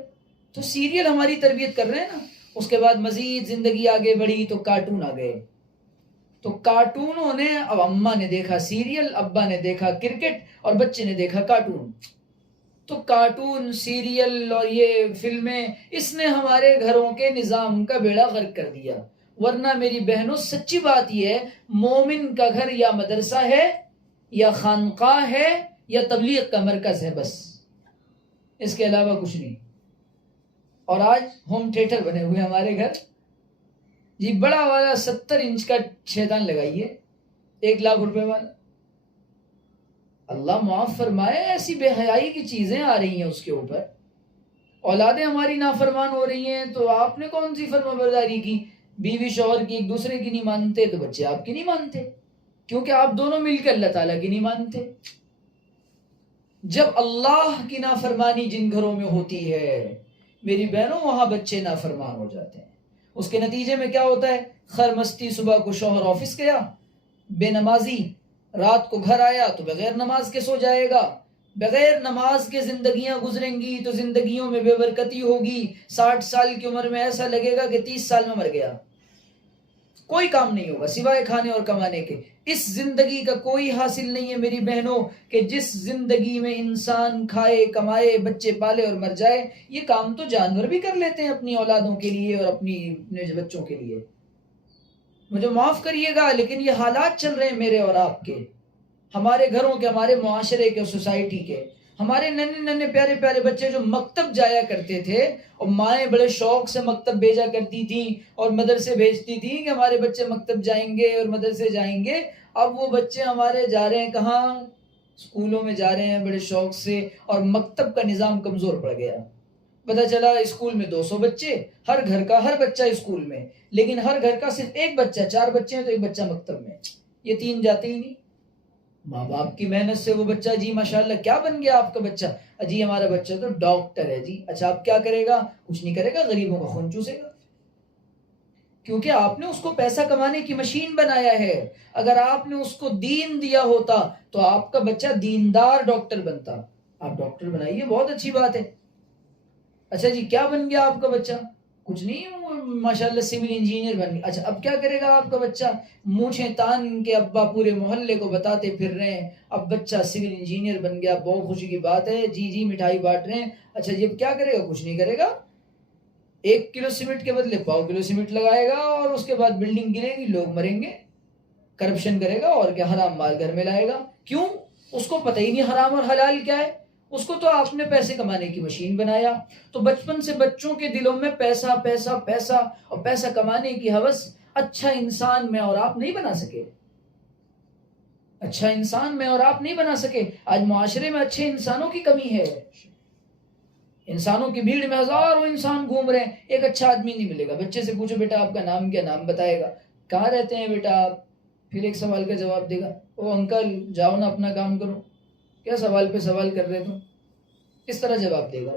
تو سیریل ہماری تربیت کر رہے ہیں نا. اس کے بعد مزید زندگی آگے بڑھی تو کارٹون آ گئے. تو کارٹونوں نے، اب اماں نے دیکھا سیریل، ابا نے دیکھا کرکٹ، اور بچے نے دیکھا کارٹون. تو کارٹون، سیریل اور یہ فلمیں، اس نے ہمارے گھروں کے نظام کا بیڑا غرق کر دیا. ورنہ میری بہنوں سچی بات یہ ہے، مومن کا گھر یا مدرسہ ہے، یا خانقاہ ہے، یا تبلیغ کا مرکز ہے، بس اس کے علاوہ کچھ نہیں. اور آج ہوم تھیٹر بنے ہوئے ہمارے گھر. جی بڑا والا 70 انچ کا شیطان لگائیے، 1 لاکھ روپے والا. اللہ معاف فرمائے، ایسی بے حیائی کی چیزیں آ رہی ہیں اس کے اوپر. اولادیں ہماری نافرمان ہو رہی ہیں، تو آپ نے کون سی فرما برداری کی؟ بیوی شوہر کی ایک دوسرے کی نہیں مانتے تو بچے آپ کی نہیں مانتے، کیونکہ آپ دونوں مل کے اللہ تعالیٰ کی نہیں مانتے. جب اللہ کی نافرمانی جن گھروں میں ہوتی ہے میری بہنوں، وہاں بچے نافرمان ہو جاتے ہیں. اس کے نتیجے میں کیا ہوتا ہے؟ خر مستی، صبح کو شوہر آفس گیا بے نمازی، رات کو گھر آیا تو بغیر نماز کے سو جائے گا. بغیر نماز کے زندگیاں گزریں گی تو زندگیوں میں بے برکتی ہوگی. 60 سال کی عمر میں ایسا لگے گا کہ 30 سال میں مر گیا. کوئی کام نہیں ہوگا سوائے کھانے اور کمانے کے. اس زندگی کا کوئی حاصل نہیں ہے میری بہنوں، کہ جس زندگی میں انسان کھائے، کمائے، بچے پالے اور مر جائے. یہ کام تو جانور بھی کر لیتے ہیں اپنی اولادوں کے لیے اور اپنے بچوں کے لیے. مجھے معاف کریے گا لیکن یہ حالات چل رہے ہیں میرے اور آپ کے، ہمارے گھروں کے، ہمارے معاشرے کے، سوسائٹی کے. ہمارے ننے ننے پیارے پیارے بچے جو مکتب جایا کرتے تھے، اور مائیں بڑے شوق سے مکتب بھیجا کرتی تھیں اور مدرسے بھیجتی تھیں کہ ہمارے بچے مکتب جائیں گے اور مدرسے جائیں گے. اب وہ بچے ہمارے جا رہے ہیں کہاں؟ اسکولوں میں جا رہے ہیں بڑے شوق سے، اور مکتب کا نظام کمزور پڑ گیا. پتہ چلا اسکول میں 200 بچے، ہر گھر کا ہر بچہ اسکول میں، لیکن ہر گھر کا صرف ایک بچہ، 4 بچے ہیں تو ایک بچہ مکتب میں. یہ 3 جاتے ہی نہیں. ماں باپ کی محنت سے وہ بچہ، جی ماشاءاللہ کیا بن گیا آپ کا بچہ؟ جی ہمارا بچہ تو ڈاکٹر ہے. جی اچھا، اب کیا کرے گا؟ کچھ نہیں کرے گا، غریبوں کا خون چوسے گا. کیونکہ آپ نے اس کو پیسہ کمانے کی مشین بنایا ہے. اگر آپ نے اس کو دین دیا ہوتا تو آپ کا بچہ دیندار ڈاکٹر بنتا. آپ ڈاکٹر بنائیے، بہت اچھی بات ہے. اچھا جی کیا بن گیا آپ کا بچہ؟ کچھ نہیں، ماشاءاللہ سول انجینئر بن گیا. اچھا اب کیا کرے گا آپ کا بچہ؟ مونچھیں تان کے ابا پورے محلے کو بتاتے پھر رہے ہیں اب بچہ سول انجینئر بن گیا، بہت خوشی کی بات ہے. جی جی مٹھائی بانٹ رہے ہیں. اچھا جی اب کیا کرے گا؟ کچھ نہیں کرے گا. 1 کلو سیمنٹ کے بدلے 1.25 کلو سیمنٹ لگائے گا، اور اس کے بعد بلڈنگ گرے گی، لوگ مریں گے. کرپشن کرے گا اور کیا، حرام مال گھر میں لائے گا. کیوں؟ اس کو پتہ ہی نہیں حرام اور حلال کیا ہے. اس کو تو آپ نے پیسے کمانے کی مشین بنایا. تو بچپن سے بچوں کے دلوں میں پیسہ پیسہ پیسہ اور پیسہ کمانے کی ہوس. اچھا انسان میں اور آپ نہیں بنا سکے. اچھا انسان میں اور آپ نہیں بنا سکے. آج معاشرے میں اچھے انسانوں کی کمی ہے. انسانوں کی بھیڑ میں ہزاروں انسان گھوم رہے ہیں، ایک اچھا آدمی نہیں ملے گا. بچے سے پوچھو بیٹا آپ کا نام کیا؟ نام بتائے گا. کہاں رہتے ہیں بیٹا آپ؟ پھر ایک سوال کا جواب دے گا، او انکل جاؤ نا اپنا کام کرو، کیا سوال پہ سوال کر رہے تم؟ اس طرح جواب دے گا.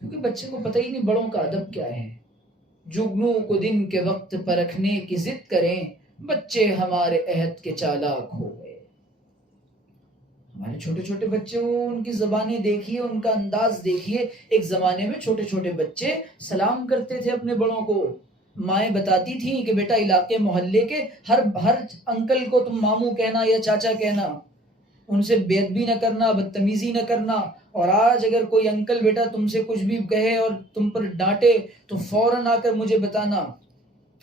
کیونکہ بچے کو پتہ ہی نہیں بڑوں کا ادب کیا ہے. جگنوں کو دن کے وقت پرکھنے کی ضد کریں، بچے ہمارے عہد کے چالاک ہو گئے. ہمارے چھوٹے چھوٹے بچے ہو، ان کی زبانیں دیکھیے، ان کا انداز دیکھیے. ایک زمانے میں چھوٹے چھوٹے بچے سلام کرتے تھے اپنے بڑوں کو. مائیں بتاتی تھیں کہ بیٹا علاقے محلے کے ہر انکل کو تم ماموں کہنا یا چاچا کہنا. ان سے بے ادبی نہ کرنا، بدتمیزی نہ کرنا. اور آج اگر کوئی انکل بیٹا تم سے کچھ بھی کہے اور تم پر ڈانٹے تو فوراً آ کر مجھے بتانا،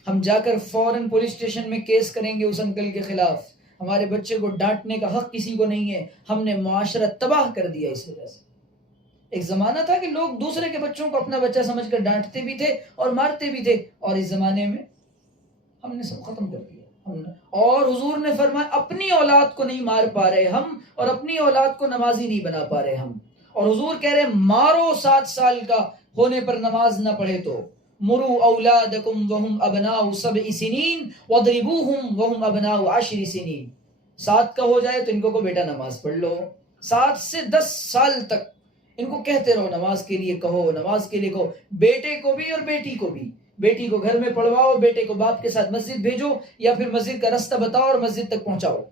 ہم جا کر فوراً پولیس اسٹیشن میں کیس کریں گے اس انکل کے خلاف. ہمارے بچے کو ڈانٹنے کا حق کسی کو نہیں ہے، ہم نے معاشرہ تباہ کر دیا اس وجہ سے. ایک زمانہ تھا کہ لوگ دوسرے کے بچوں کو اپنا بچہ سمجھ کر ڈانٹتے بھی تھے اور مارتے بھی تھے، اور اس زمانے میں ہم نے سب ختم کر دیا. اور حضور نے فرمایا اپنی اولاد کو نہیں مار پا رہے ہم، اور اپنی اولاد کو نمازی نہیں بنا پا رہے ہم. اور حضور کہہ رہے مارو 7 سال کا ہونے پر نماز نہ پڑھے تو، مرو اولادکم وہم ابناء 7 سنین وضربوہم وہم ابناء 10 سنین. 7 کا ہو جائے تو ان کو بیٹا نماز پڑھ لو، 7 سے 10 سال تک ان کو کہتے رہو نماز کے لیے کہو، نماز کے لیے کہو. بیٹے کو بھی اور بیٹی کو بھی. بیٹی کو گھر میں پڑھواؤ، بیٹے کو باپ کے ساتھ مسجد بھیجو، یا پھر مسجد کا رستہ بتاؤ اور مسجد تک پہنچاؤ.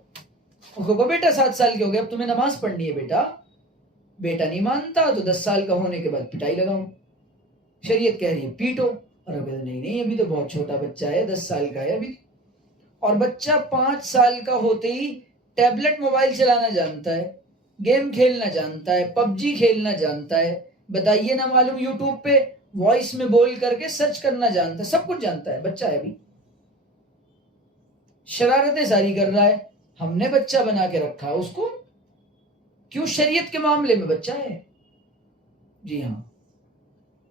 اس کو کہو بیٹا 7 سال کے ہو گئے، اب تمہیں نماز پڑھنی ہے بیٹا. بیٹا نہیں مانتا تو 10 سال کا ہونے کے بعد پٹائی لگاؤ. شریعت کہہ رہی ہے پیٹو، اور نہیں ابھی تو بہت چھوٹا بچہ ہے، 10 سال کا ہے ابھی. اور بچہ 5 سال کا ہوتے ہی ٹیبلٹ موبائل چلانا جانتا ہے، گیم کھیلنا جانتا ہے، پب جی کھیلنا جانتا ہے. بتائیے نہ معلوم یوٹیوب پہ وائس میں بول کر کے سرچ کرنا جانتا ہے، سب کچھ جانتا ہے. بچہ ہے ابھی، شرارتیں ساری کر رہا ہے. ہم نے بچہ بنا کے رکھا اس کو، کیوں؟ شریعت کے معاملے میں بچہ ہے. جی ہاں،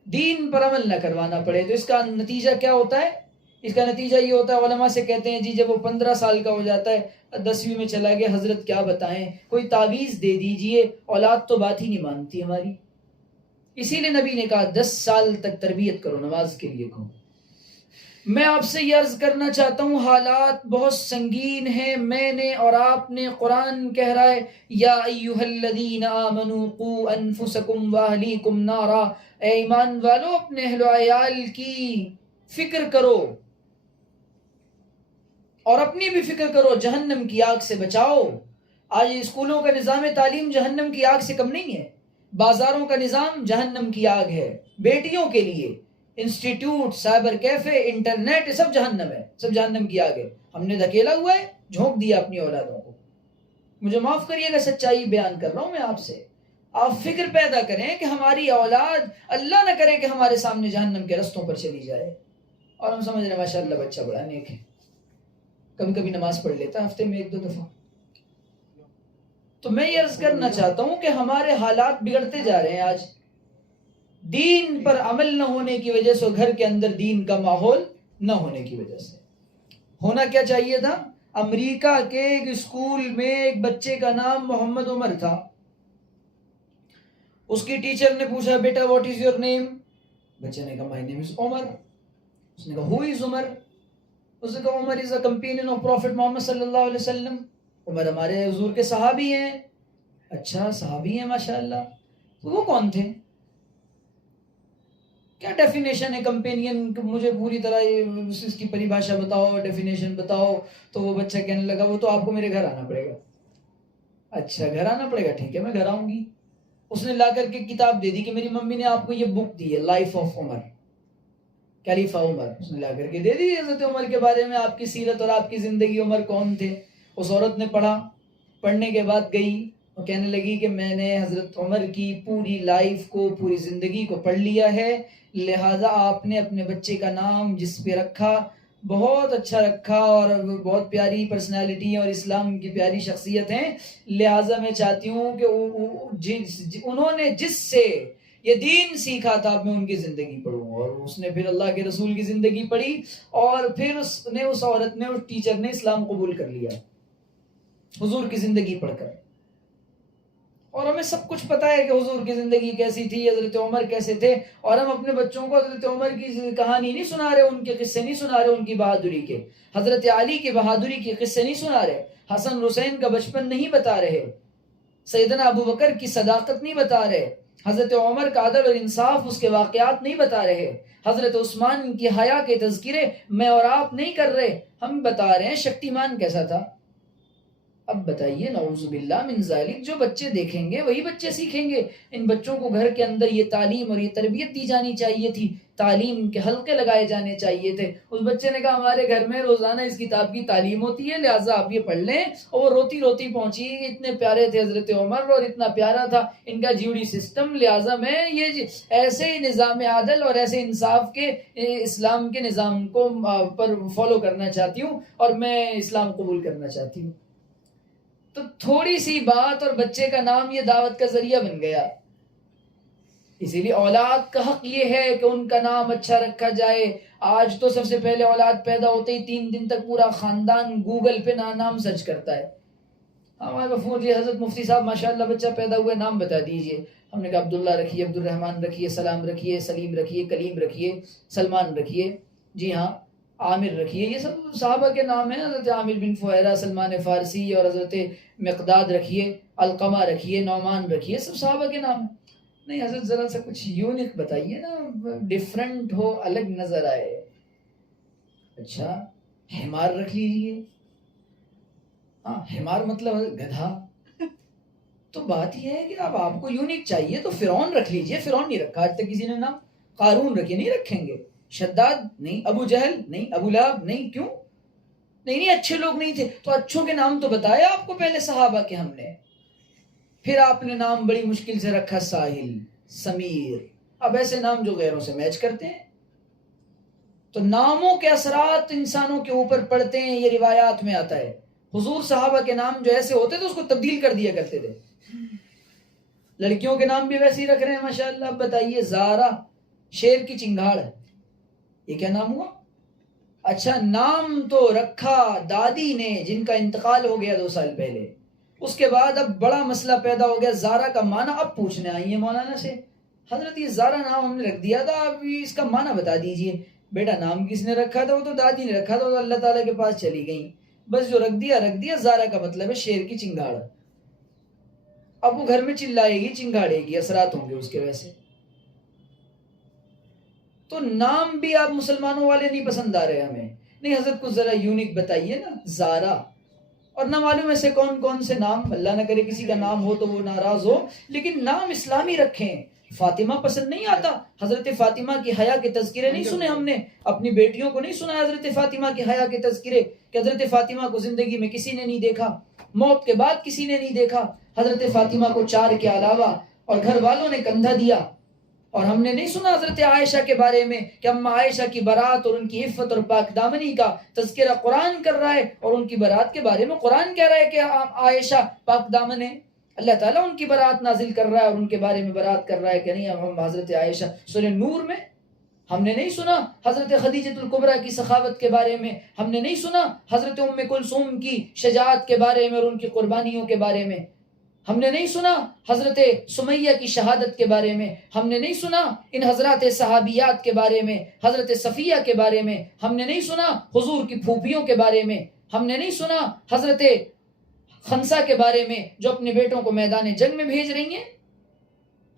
دین پر عمل نہ کروانا پڑے تو اس کا نتیجہ کیا ہوتا ہے؟ اس کا نتیجہ یہ ہوتا ہے، علماء سے کہتے ہیں جی جب وہ 15 سال کا ہو جاتا ہے، 10ویں میں چلا گیا، حضرت کیا بتائیں، کوئی تعویذ دے دیجئے، اولاد تو بات ہی نہیں مانتی ہماری. اسی لیے نبی نے کہا 10 سال تک تربیت کرو، نماز کے لیے کہو. میں آپ سے یہ عرض کرنا چاہتا ہوں حالات بہت سنگین ہیں. میں نے اور آپ نے، قرآن کہہ رہا ہے یا ایھا الذین آمنوا قوا انفسکم واہلیکم نارا، اے ایمان والو اپنے اہل و عیال کی فکر کرو اور اپنی بھی فکر کرو، جہنم کی آگ سے بچاؤ. آج اسکولوں کا نظام تعلیم جہنم کی آگ سے کم نہیں ہے، بازاروں کا نظام جہنم کی آگ ہے. بیٹیوں کے لیے انسٹیٹیوٹ، سائبر کیفے، انٹرنیٹ، سب جہنم ہے، سب جہنم کی آگ ہے. ہم نے دھکیلا ہوا ہے، جھونک دیا اپنی اولادوں کو. مجھے معاف کریے گا، سچائی بیان کر رہا ہوں میں آپ سے. آپ فکر پیدا کریں کہ ہماری اولاد اللہ نہ کرے کہ ہمارے سامنے جہنم کے رستوں پر چلی جائے. اور ہم سمجھ رہے ہیں ماشاء اللہ بچہ بڑا نیک ہے، کبھی کبھی نماز پڑھ لیتا ہے ہفتے میں 1-2 دفعہ. تو میں یہ عرض کرنا چاہتا ہوں کہ ہمارے حالات بگڑتے جا رہے ہیں آج، دین پر عمل نہ ہونے کی وجہ سے، گھر کے اندر دین کا ماحول نہ ہونے کی وجہ سے. ہونا کیا چاہیے تھا؟ امریکہ کے ایک اسکول میں ایک بچے کا نام محمد عمر تھا. اس کی ٹیچر نے پوچھا بیٹا واٹ از یور نیم؟ بچے نے کہا مائی نیم از عمر. اس نے کہا ہو از عمر؟ اس نے کہا عمر از اے کمپینین آف پروفٹ محمد صلی اللہ علیہ وسلم. عمر ہمارے حضور کے صحابی ہیں. اچھا صحابی ہیں، ماشاءاللہ. وہ کون تھے؟ کیا ڈیفینیشن ہے کمپینین؟ مجھے پوری طرح اس کی پریبھاشا بتاؤ، ڈیفینیشن بتاؤ. تو وہ بچہ کہنے لگا وہ تو آپ کو میرے گھر آنا پڑے گا. اچھا گھر آنا پڑے گا، ٹھیک ہے میں گھر آؤں گی. اس نے لا کر کے کتاب دے دی کہ میری ممی نے آپ کو یہ بک دی ہے، لائف آف عمر، خلیفہ عمر. اس نے لا کر کے دے دی حضرت عمر کے بارے میں، آپ کی سیرت اور آپ کی زندگی، عمر کون تھے. اس عورت نے پڑھا، پڑھنے کے بعد گئی اور کہنے لگی کہ میں نے حضرت عمر کی پوری لائف کو، پوری زندگی کو پڑھ لیا ہے، لہٰذا آپ نے اپنے بچے کا نام جس پہ رکھا بہت اچھا رکھا، اور بہت پیاری پرسنالٹی اور اسلام کی پیاری شخصیت ہیں، لہٰذا میں چاہتی ہوں کہ انہوں نے جس سے یہ دین سیکھا تھا میں ان کی زندگی پڑھوں. اور اس نے پھر اللہ کے رسول کی زندگی پڑھی، اور پھر اس عورت نے، اس ٹیچر نے اسلام قبول کر لیا حضور کی زندگی پڑھ کر. اور ہمیں سب کچھ پتا ہے کہ حضور کی زندگی کیسی تھی، حضرت عمر کیسے تھے، اور ہم اپنے بچوں کو حضرت عمر کی کہانی نہیں سنا رہے، ان کے قصے نہیں سنا رہے، ان کی بہادری کے، حضرت علی کی بہادری کے قصے نہیں سنا رہے، حسن حسین کا بچپن نہیں بتا رہے، سیدنا ابو بکر کی صداقت نہیں بتا رہے، حضرت عمر کا عدل اور انصاف، اس کے واقعات نہیں بتا رہے، حضرت عثمان کی حیا کے تذکرے میں اور آپ نہیں کر رہے، ہم بتا رہے ہیں شکتیمان کیسا تھا. اب بتائیے نعوذ باللہ من ذالک، جو بچے دیکھیں گے وہی بچے سیکھیں گے. ان بچوں کو گھر کے اندر یہ تعلیم اور یہ تربیت دی جانی چاہیے تھی تعلیم کے حلقے لگائے جانے چاہیے تھے. اس بچے نے کہا ہمارے گھر میں روزانہ اس کتاب کی تعلیم ہوتی ہے لہٰذا آپ یہ پڑھ لیں. اور وہ روتی روتی پہنچی. اتنے پیارے تھے حضرت عمر اور اتنا پیارا تھا ان کا جیوڑی سسٹم، لہٰذا میں یہ ایسے ہی نظام عادل اور ایسے انصاف کے اسلام کے نظام کو پر فالو کرنا چاہتی ہوں اور میں اسلام قبول کرنا چاہتی ہوں. تو تھوڑی سی بات اور بچے کا نام یہ دعوت کا ذریعہ بن گیا. اسی لیے اولاد کا حق یہ ہے کہ ان کا نام اچھا رکھا جائے. آج تو سب سے پہلے اولاد پیدا ہوتے ہی 3 دن تک پورا خاندان گوگل پہ نام سرچ کرتا ہے. ہمارے مفہوم جی حضرت مفتی صاحب ماشاءاللہ بچہ پیدا ہوا ہے نام بتا دیجئے. ہم نے کہا عبداللہ رکھیے، عبد الرحمن رکھیے، سلام رکھیے، سلیم رکھیے، کلیم رکھیے، سلمان رکھیے، جی ہاں عامر رکھیے. یہ سب صحابہ کے نام ہیں. حضرت عامر بن فہیرہ، سلمان فارسی اور حضرت مقداد رکھیے، علقمہ رکھیے، نعمان رکھیے، سب صحابہ کے نام ہیں. نہیں حضرت ذرا سا کچھ یونیک بتائیے نا، ڈیفرنٹ ہو، الگ نظر آئے. اچھا حمار رکھ لیجیے. ہاں حمار مطلب گدھا. تو بات یہ ہے کہ اب آپ کو یونیک چاہیے تو فرعون رکھ لیجیے. فرعون نہیں رکھا آج تک کسی نے نام. قارون رکھیے، نہیں رکھیں گے. شداد نہیں، ابو جہل نہیں، ابو لہب نہیں. کیوں نہیں؟ اچھے لوگ نہیں تھے. تو اچھوں کے نام تو بتائے آپ کو پہلے صحابہ کے ہم نے. پھر آپ نے نام بڑی مشکل سے رکھا ساحل، سمیر. اب ایسے نام جو غیروں سے میچ کرتے ہیں. تو ناموں کے اثرات انسانوں کے اوپر پڑتے ہیں، یہ روایات میں آتا ہے. حضور صحابہ کے نام جو ایسے ہوتے تھے اس کو تبدیل کر دیا کرتے تھے. لڑکیوں کے نام بھی ویسے ہی رکھ رہے ہیں ماشاءاللہ. اب بتائیے زارا، شیر کی چنگھاڑ، یہ کیا نام ہوا؟ اچھا نام تو رکھا دادی نے جن کا انتقال ہو گیا 2 سال پہلے. اس کے بعد اب بڑا مسئلہ پیدا ہو گیا. زارا کا معنی اب پوچھنے آئی ہیں مولانا سے. حضرت یہ زارا نام ہم نے رکھ دیا تھا، اب اس کا معنی بتا دیجئے. بیٹا نام کس نے رکھا تھا؟ وہ تو دادی نے رکھا تھا، وہ تو اللہ تعالیٰ کے پاس چلی گئیں. بس جو رکھ دیا. زارا کا مطلب ہے شیر کی چنگاڑ. اب وہ گھر میں چلائے گی، چنگاڑے گی، اثرات ہوں گے اس کے. ویسے تو نام بھی آپ مسلمانوں والے نہیں پسند آ رہے ہمیں. نہیں حضرت کو ذرا یونیک بتائیے نا. زارا اور نہ معلوم ایسے کون کون سے نام، اللہ نہ کرے کسی کا نام ہو تو وہ ناراض ہو، لیکن نام اسلامی رکھیں. فاطمہ پسند نہیں آتا. حضرت فاطمہ کی حیا کے تذکرے نہیں سنے ہم نے، اپنی بیٹیوں کو نہیں سنا حضرت فاطمہ کی حیا کے تذکرے کہ حضرت فاطمہ کو زندگی میں کسی نے نہیں دیکھا، موت کے بعد کسی نے نہیں دیکھا. حضرت فاطمہ کو 4 کے علاوہ اور گھر والوں نے کندھا دیا. اور ہم نے نہیں سنا حضرت عائشہ کے بارے میں کہ اما عائشہ کی برات اور ان کی عفت اور پاک دامنی کا تذکرہ قرآن کر رہا ہے، اور ان کی برات کے بارے میں قرآن کہہ رہا ہے کہ عائشہ پاک دامن ہے. اللہ تعالیٰ ان کی برات نازل کر رہا ہے اور ان کے بارے میں برات کر رہا ہے کہ نہیں. اب ہم حضرت عائشہ سورہ نور میں ہم نے نہیں سنا حضرت خدیجۃ الکبریٰ کی سخاوت کے بارے میں. ہم نے نہیں سنا حضرت ام کلثوم کی شجاعت کے بارے میں اور ان کی قربانیوں کے بارے میں. ہم نے نہیں سنا حضرت سمیہ کی شہادت کے بارے میں. ہم نے نہیں سنا ان حضرات صحابیات کے بارے میں، حضرت صفیہ کے بارے میں. ہم نے نہیں سنا حضور کی پھوپھیوں کے بارے میں. ہم نے نہیں سنا حضرت خنسہ کے بارے میں جو اپنے بیٹوں کو میدان جنگ میں بھیج رہی ہیں.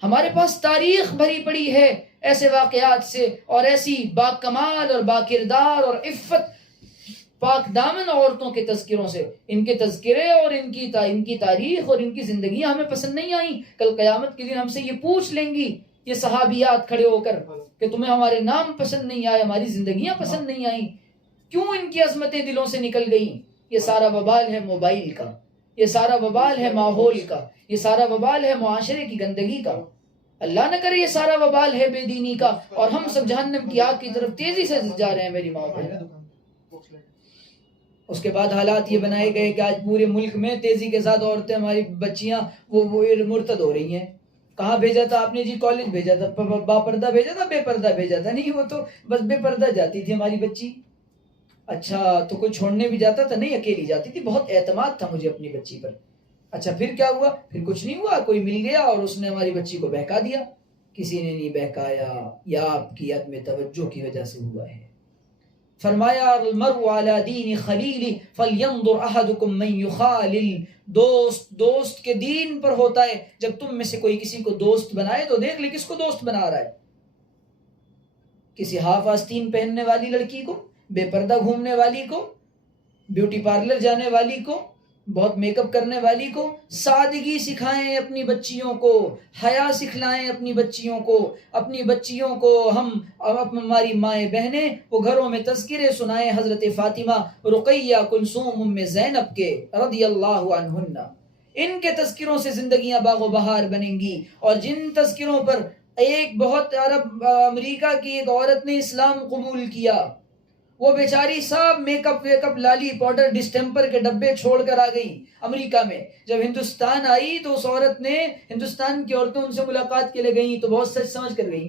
ہمارے پاس تاریخ بھری پڑی ہے ایسے واقعات سے، اور ایسی با کمال اور با کردار اور عفت پاک دامن عورتوں کے تذکروں سے. ان کے تذکرے اور ان کی تاریخ اور ان کی زندگیاں ہمیں پسند نہیں آئیں. کل قیامت کے دن ہم سے یہ پوچھ لیں گی یہ صحابیات کھڑے ہو کر کہ تمہیں ہمارے نام پسند نہیں آئے، ہماری زندگیاں پسند نہیں آئیں، کیوں ان کی عظمتیں دلوں سے نکل گئیں. یہ سارا وبال ہے موبائل کا، یہ سارا وبال ہے ماحول کا، یہ سارا وبال ہے معاشرے کی گندگی کا. اللہ نہ کرے یہ سارا وبال ہے بے دینی کا، اور ہم سب جہنم کی آگ کی طرف تیزی سے جا رہے ہیں میری ماں بہن. اس کے بعد حالات یہ بنائے گئے کہ آج پورے ملک میں تیزی کے ساتھ عورتیں، ہماری بچیاں وہ مرتد ہو رہی ہیں. کہاں بھیجا تھا آپ نے جی؟ کالج بھیجا تھا. با پردہ بھیجا تھا بے پردہ بھیجا تھا؟ نہیں، وہ تو بس بے پردہ جاتی تھی ہماری بچی. اچھا تو کوئی چھوڑنے بھی جاتا تھا؟ نہیں، اکیلی جاتی تھی. بہت اعتماد تھا مجھے اپنی بچی پر. اچھا پھر کیا ہوا؟ پھر کچھ نہیں ہوا، کوئی مل گیا اور اس نے ہماری بچی کو بہکا دیا. کسی نے نہیں بہکایا، یا آپ کی عدم توجہ کی وجہ سے ہوا ہے. فرمایا المرء علی دین خلیل فلینظر احدکم من یخالل. دوست کے دین پر ہوتا ہے. جب تم میں سے کوئی کسی کو دوست بنائے تو دیکھ لے کس کو دوست بنا رہا ہے. کسی ہاف آستین پہننے والی لڑکی کو، بے پردہ گھومنے والی کو، بیوٹی پارلر جانے والی کو، بہت میک اپ کرنے والی کو سادگی سکھائیں اپنی بچیوں کو، حیا سکھلائیں اپنی بچیوں کو، اپنی بچیوں کو ہم ہماری مائیں بہنیں وہ گھروں میں تذکرے سنائیں حضرت فاطمہ، رقیہ، کلثوم، ام زینب کے رضی اللہ عنہن۔ ان کے تذکروں سے زندگیاں باغ و بہار بنیں گی، اور جن تذکروں پر ایک بہت امریکہ کی ایک عورت نے اسلام قبول کیا، وہ بیچاری سب میک اپ ویک اپ لالی پاؤڈر ڈسٹمپر کے ڈبے چھوڑ کر آ گئی امریکہ میں۔ جب ہندوستان آئی تو اس عورت نے، ہندوستان کی عورتیں ان سے ملاقات کے لیے گئیں تو بہت سچ سمجھ کر گئیں،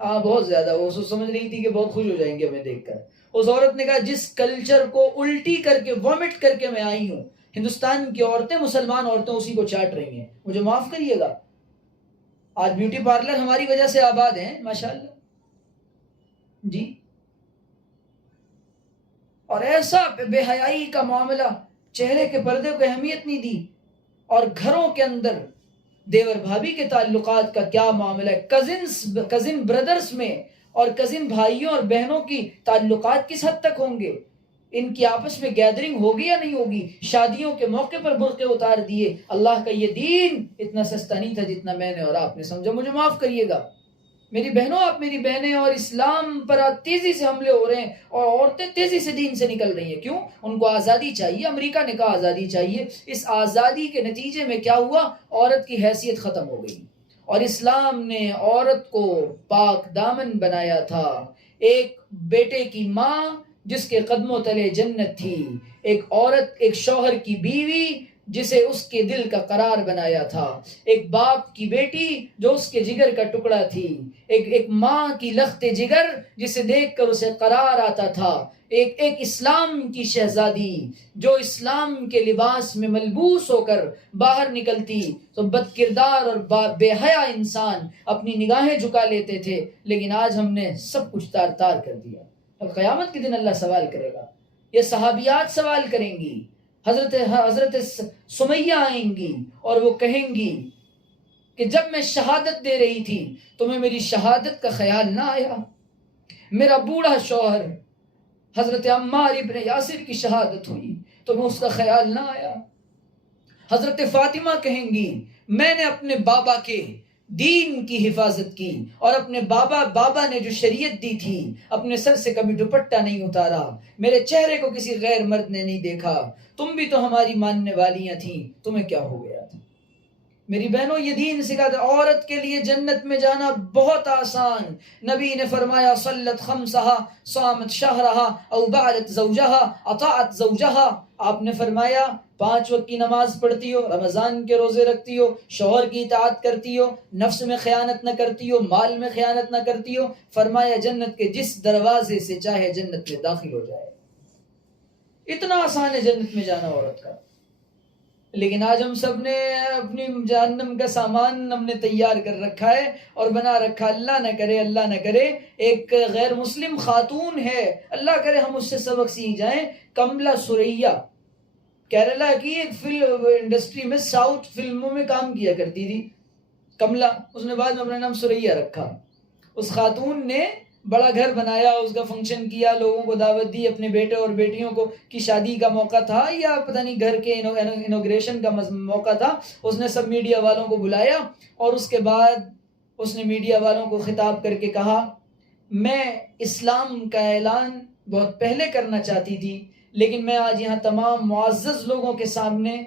بہت زیادہ وہ سمجھ رہی تھی کہ بہت خوش ہو جائیں گے ہمیں دیکھ کر۔ اس عورت نے کہا جس کلچر کو الٹی کر کے وامٹ کر کے میں آئی ہوں، ہندوستان کی عورتیں، مسلمان عورتیں اسی کو چاٹ رہی ہیں، مجھے معاف کریے گا۔ آج بیوٹی پارلر ہماری وجہ سے آباد ہیں ماشاءاللہ جی۔ اور ایسا بے حیائی کا معاملہ، چہرے کے پردے کو اہمیت نہیں دی، اور گھروں کے اندر دیور بھابھی کے تعلقات کا کیا معاملہ ہے، کزن بردرز میں اور کزن بھائیوں اور بہنوں کی تعلقات کس حد تک ہوں گے، ان کی آپس میں گیدرنگ ہوگی یا نہیں ہوگی، شادیوں کے موقع پر برقعے اتار دیے۔ اللہ کا یہ دین اتنا سستا نہیں تھا جتنا میں نے اور آپ نے سمجھا، مجھے معاف کریے گا میری بہنوں، آپ میری بہنیں، اور اسلام پر تیزی سے حملے ہو رہے ہیں اور عورتیں تیزی سے دین سے نکل رہی ہیں۔ کیوں؟ ان کو آزادی چاہیے، امریکہ نے کہا آزادی چاہیے۔ اس آزادی کے نتیجے میں کیا ہوا؟ عورت کی حیثیت ختم ہو گئی، اور اسلام نے عورت کو پاک دامن بنایا تھا۔ ایک بیٹے کی ماں جس کے قدموں تلے جنت تھی، ایک عورت، ایک شوہر کی بیوی جسے اس کے دل کا قرار بنایا تھا، ایک باپ کی بیٹی جو اس کے جگر کا ٹکڑا تھی، ایک ماں کی لخت جگر جسے دیکھ کر اسے قرار آتا تھا، ایک اسلام کی شہزادی جو اسلام کے لباس میں ملبوس ہو کر باہر نکلتی تو بد کردار اور بے حیا انسان اپنی نگاہیں جھکا لیتے تھے، لیکن آج ہم نے سب کچھ تار تار کر دیا۔ اور قیامت کے دن اللہ سوال کرے گا، یہ صحابیات سوال کریں گی، حضرت سمیہ آئیں گی اور وہ کہیں گی کہ جب میں شہادت دے رہی تھی تمہیں میری شہادت کا خیال نہ آیا، میرا بوڑھا شوہر حضرت عمار ابن یاسر کی شہادت ہوئی تمہیں اس کا خیال نہ آیا۔ حضرت فاطمہ کہیں گی میں نے اپنے بابا کے دین کی حفاظت کی، اور اپنے بابا نے جو شریعت دی تھی اپنے سر سے کبھی دوپٹہ نہیں اتارا، میرے چہرے کو کسی غیر مرد نے نہیں دیکھا، تم بھی تو ہماری ماننے والیاں تھیں، تمہیں کیا ہو گیا تھا؟ میری بہنوں، یہ دین سکھاتا ہے عورت کے لیے جنت میں جانا بہت آسان۔ نبی نے فرمایا صلت خمسہا، صامت شہرہا، او بعلت زوجہا، اطاعت زوجہا۔ آپ نے فرمایا 5 وقت کی نماز پڑھتی ہو، رمضان کے روزے رکھتی ہو، شوہر کی اطاعت کرتی ہو، نفس میں خیانت نہ کرتی ہو، مال میں خیانت نہ کرتی ہو، فرمایا جنت کے جس دروازے سے چاہے جنت میں داخل ہو جائے۔ اتنا آسان ہے جنت میں جانا عورت کا، لیکن آج ہم سب نے اپنی جہنم کا سامان ہم نے تیار کر رکھا ہے اور بنا رکھا۔ اللہ نہ کرے ایک غیر مسلم خاتون ہے، اللہ کرے ہم اس سے سبق سیکھ جائیں، کملا سریا، کیرلا کی ایک فلم انڈسٹری میں ساؤتھ فلموں میں کام کیا کرتی تھی کملا، اس نے بعد میں اپنا نام سریا رکھا۔ اس خاتون نے بڑا گھر بنایا، اس کا فنکشن کیا، لوگوں کو دعوت دی، اپنے بیٹے اور بیٹیوں کو کی شادی کا موقع تھا یا پتہ نہیں گھر کے انوگریشن کا موقع تھا، اس نے سب میڈیا والوں کو بلایا اور اس کے بعد اس نے میڈیا والوں کو خطاب کر کے کہا میں اسلام کا اعلان بہت پہلے کرنا چاہتی تھی، لیکن میں آج یہاں تمام معزز لوگوں کے سامنے،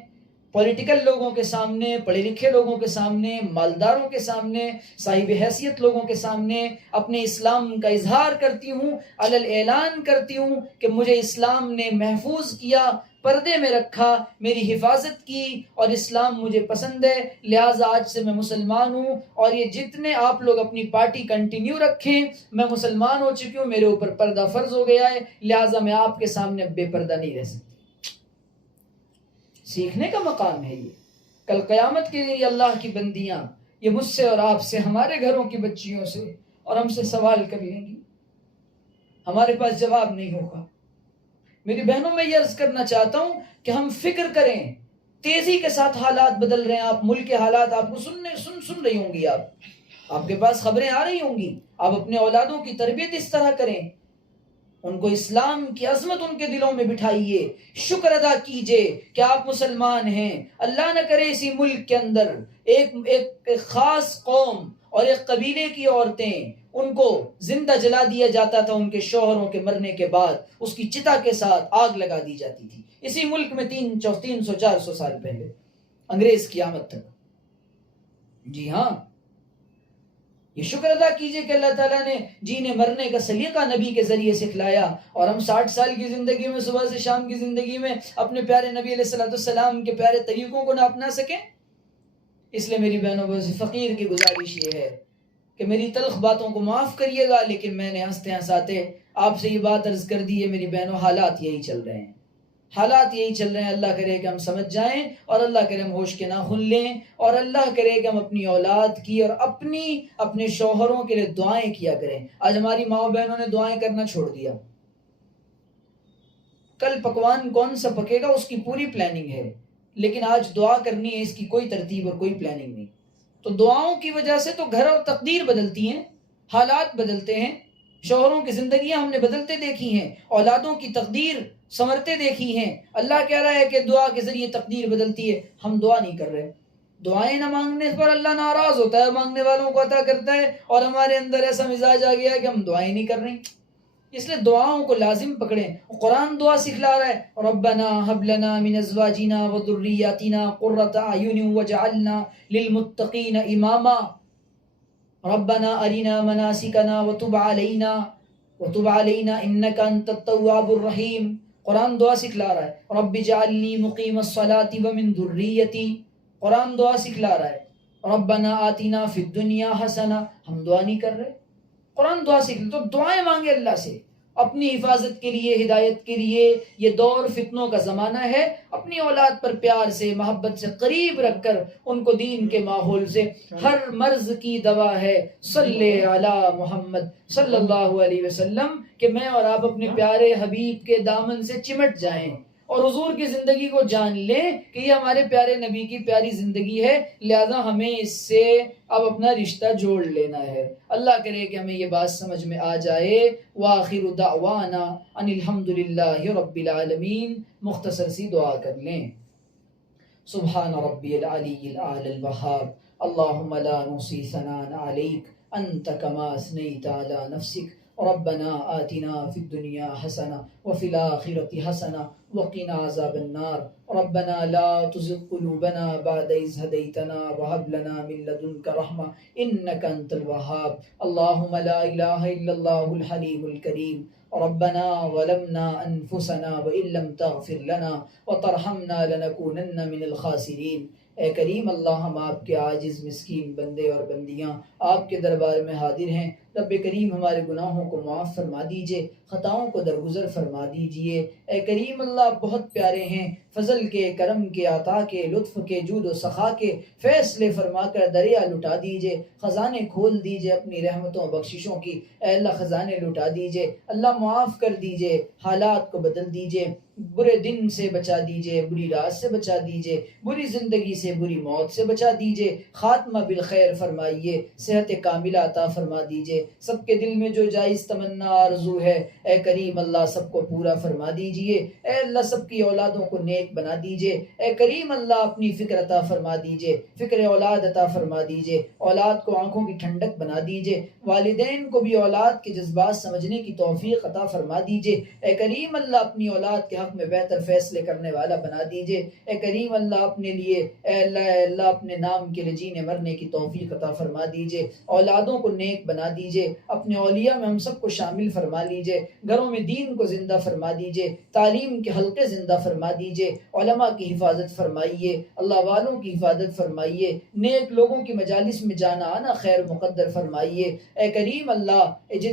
پولیٹیکل لوگوں کے سامنے، پڑھے لکھے لوگوں کے سامنے، مالداروں کے سامنے، صاحب حیثیت لوگوں کے سامنے اپنے اسلام کا اظہار کرتی ہوں، علل اعلان کرتی ہوں کہ مجھے اسلام نے محفوظ کیا، پردے میں رکھا، میری حفاظت کی، اور اسلام مجھے پسند ہے، لہٰذا آج سے میں مسلمان ہوں، اور یہ جتنے آپ لوگ اپنی پارٹی کنٹینیو رکھیں، میں مسلمان ہو چکی ہوں، میرے اوپر پردہ فرض ہو گیا ہے، لہٰذا میں آپ کے سامنے اب بے پردہ نہیں رہ سکتی۔ سیکھنے کا مقام ہے یہ۔ کل قیامت کے لیے اللہ کی بندیاں یہ مجھ سے اور آپ سے، ہمارے گھروں کی بچیوں سے اور ہم سے سوال کر لیں گی، ہمارے پاس جواب نہیں ہوگا۔ میری بہنوں میں یہ عرض کرنا چاہتا ہوں کہ ہم فکر کریں، تیزی کے ساتھ حالات بدل رہے ہیں، آپ ملک کے حالات آپ کو سن رہی ہوں گی، آپ کے پاس خبریں آ رہی ہوں گی، آپ اپنے اولادوں کی تربیت اس طرح کریں ان کو اسلام کی عظمت ان کے دلوں میں بٹھائیے، شکر ادا کیجئے کہ آپ مسلمان ہیں۔ اللہ نہ کرے اسی ملک کے اندر ایک خاص قوم اور ایک قبیلے کی عورتیں، ان کو زندہ جلا دیا جاتا تھا، ان کے شوہروں کے مرنے کے بعد اس کی چتا کے ساتھ آگ لگا دی جاتی تھی اسی ملک میں 300-400 سال پہلے، انگریز کی آمد تک۔ جی ہاں، یہ شکر ادا کیجئے کہ اللہ تعالیٰ نے جینے مرنے کا سلیقہ نبی کے ذریعے سکھلایا، اور ہم 60 سال کی زندگی میں، صبح سے شام کی زندگی میں اپنے پیارے نبی علیہ السلام کے پیارے طریقوں کو نہ اپنا سکیں۔ اس لیے میری بہنوں بھائیوں، فقیر کی گزارش یہ ہے کہ میری تلخ باتوں کو معاف کریے گا، لیکن میں نے ہنستے ہنساتے آپ سے یہ بات عرض کر دی ہے میری بہنوں، حالات یہی چل رہے ہیں، حالات یہی چل رہے ہیں۔ اللہ کرے کہ ہم سمجھ جائیں، اور اللہ کرے ہم ہوش کے ناخن لیں، اور اللہ کرے کہ ہم اپنی اولاد کی اور اپنے شوہروں کے لیے دعائیں کیا کریں۔ آج ہماری ماں بہنوں نے دعائیں کرنا چھوڑ دیا، کل پکوان کون سا پکے گا اس کی پوری پلاننگ ہے، لیکن آج دعا کرنی ہے اس کی کوئی ترتیب اور کوئی پلاننگ نہیں۔ تو دعاؤں کی وجہ سے تو گھر اور تقدیر بدلتی ہیں، حالات بدلتے ہیں، شوہروں کی زندگیاں ہم نے بدلتے دیکھی ہیں، اولادوں کی تقدیر سنورتے دیکھی ہیں۔ اللہ کہہ رہا ہے کہ دعا کے ذریعے تقدیر بدلتی ہے، ہم دعا نہیں کر رہے۔ دعائیں نہ مانگنے پر اللہ ناراض ہوتا ہے، مانگنے والوں کو عطا کرتا ہے، اور ہمارے اندر ایسا مزاج آ گیا ہے کہ ہم دعائیں نہیں کر رہے۔ اس لیے دعاؤں کو لازم پکڑیں۔ قرآن دعا سکھلا رہا ہے، ربنا هب لنا من ازواجنا وذرياتنا قرة اعين واجعلنا للمتقين اماما، ربنا ارنا مناسکنا وتب علینا انك انت التواب الرحیم۔ قرآن دعا سکھلا رہا ہے، رب اجعلنی مقیم الصلاة ومن ذریتی۔ قرآن دعا سکھلا رہا ہے، ربنا آتنا فی الدنیا حسنہ۔ ہم دعا نہیں کر رہے، قرآن دعا سکھلا۔ تو دعائیں مانگے اللہ سے اپنی حفاظت کے لیے، ہدایت کے لیے۔ یہ دور فتنوں کا زمانہ ہے، اپنی اولاد پر پیار سے، محبت سے قریب رکھ کر ان کو دین کے ماحول سے، ہر مرض کی دوا ہے صلی علی محمد صلی اللہ علیہ وسلم، کہ میں اور آپ اپنے پیارے حبیب کے دامن سے چمٹ جائیں اور حضور کی زندگی کو جان لیں کہ یہ ہمارے پیارے نبی کی پیاری زندگی ہے، لہذا ہمیں اس سے اب اپنا رشتہ جوڑ لینا ہے۔ اللہ کرے کہ ہمیں یہ بات سمجھ میں آ جائے۔ وآخر دعوانا ان الحمدللہ رب العالمین۔ مختصر سی دعا کر لیں۔ سبحان ربی العلی الاعلی الوہاب، اللہم لا نحصی ثناء علیک انت کما اثنیت علی نفسک، ربنا آتنا فی الدنیا حسنہ وفی الآخرۃ حسنہ وقنا عذاب النار، ربنا لا تزغ قلوبنا بعد إذ هديتنا وهب لنا من لدنك رحمة إنك أنت الوهاب، اللهم لا إله إلا الله الحليم الكريم، ربنا ظلمنا أنفسنا وإن لم تغفر لنا وترحمنا لنكونن من الخاسرين۔ اے کریم اللہ، ہم آپ کے عاجز مسکین بندے اور بندیاں آپ کے دربار میں حاضر ہیں۔ رب کریم ہمارے گناہوں کو معاف فرما دیجئے، خطاؤں کو درگزر فرما دیجئے۔ اے کریم اللہ، آپ بہت پیارے ہیں، فضل کے، کرم کے، عطا کے، لطف کے، جود و سخا کے فیصلے فرما کر دریا لٹا دیجئے، خزانے کھول دیجئے اپنی رحمتوں بخششوں کی۔ اے اللہ، خزانے لٹا دیجئے، اللہ معاف کر دیجئے، حالات کو بدل دیجئے، برے دن سے بچا دیجئے، بری رات سے بچا دیجئے، بری زندگی سے، بری موت سے بچا دیجئے، خاتمہ بالخیر فرمائیے، صحت کاملہ عطا فرما دیجئے۔ سب کے دل میں جو جائز تمنا آرزو ہے اے کریم اللہ سب کو پورا فرما دیجئے۔ اے اللہ، سب کی اولادوں کو نیک بنا دیجئے۔ اے کریم اللہ، اپنی فکر عطا فرما دیجئے، فکر اولاد عطا فرما دیجئے، اولاد کو آنکھوں کی ٹھنڈک بنا دیجئے، والدین کو بھی اولاد کے جذبات سمجھنے کی توفیق عطا فرما دیجئے۔ اے کریم اللہ، اپنی اولاد کے حق میں بہتر فیصلے کرنے والا بنا دیجئے۔ اے کریم اللہ، اپنے لیے اے اللہ اپنے نام کے لیے جینے مرنے کی توفیق عطا فرما دیجئے، اولادوں کو نیک بنا دیجئے، اپنے اولیاء میں ہم سب کو شامل فرما لیجئے، گھروں میں دین کو زندہ فرما دیجئے، تعلیم کے حلقے زندہ فرما دیجئے، علماء کی حفاظت فرمائیے، اللہ والوں کی حفاظت فرمائیے، نیک لوگوں کی مجالس میں جانا آنا خیر مقدر فرمائیے۔ اے کریم اللہ،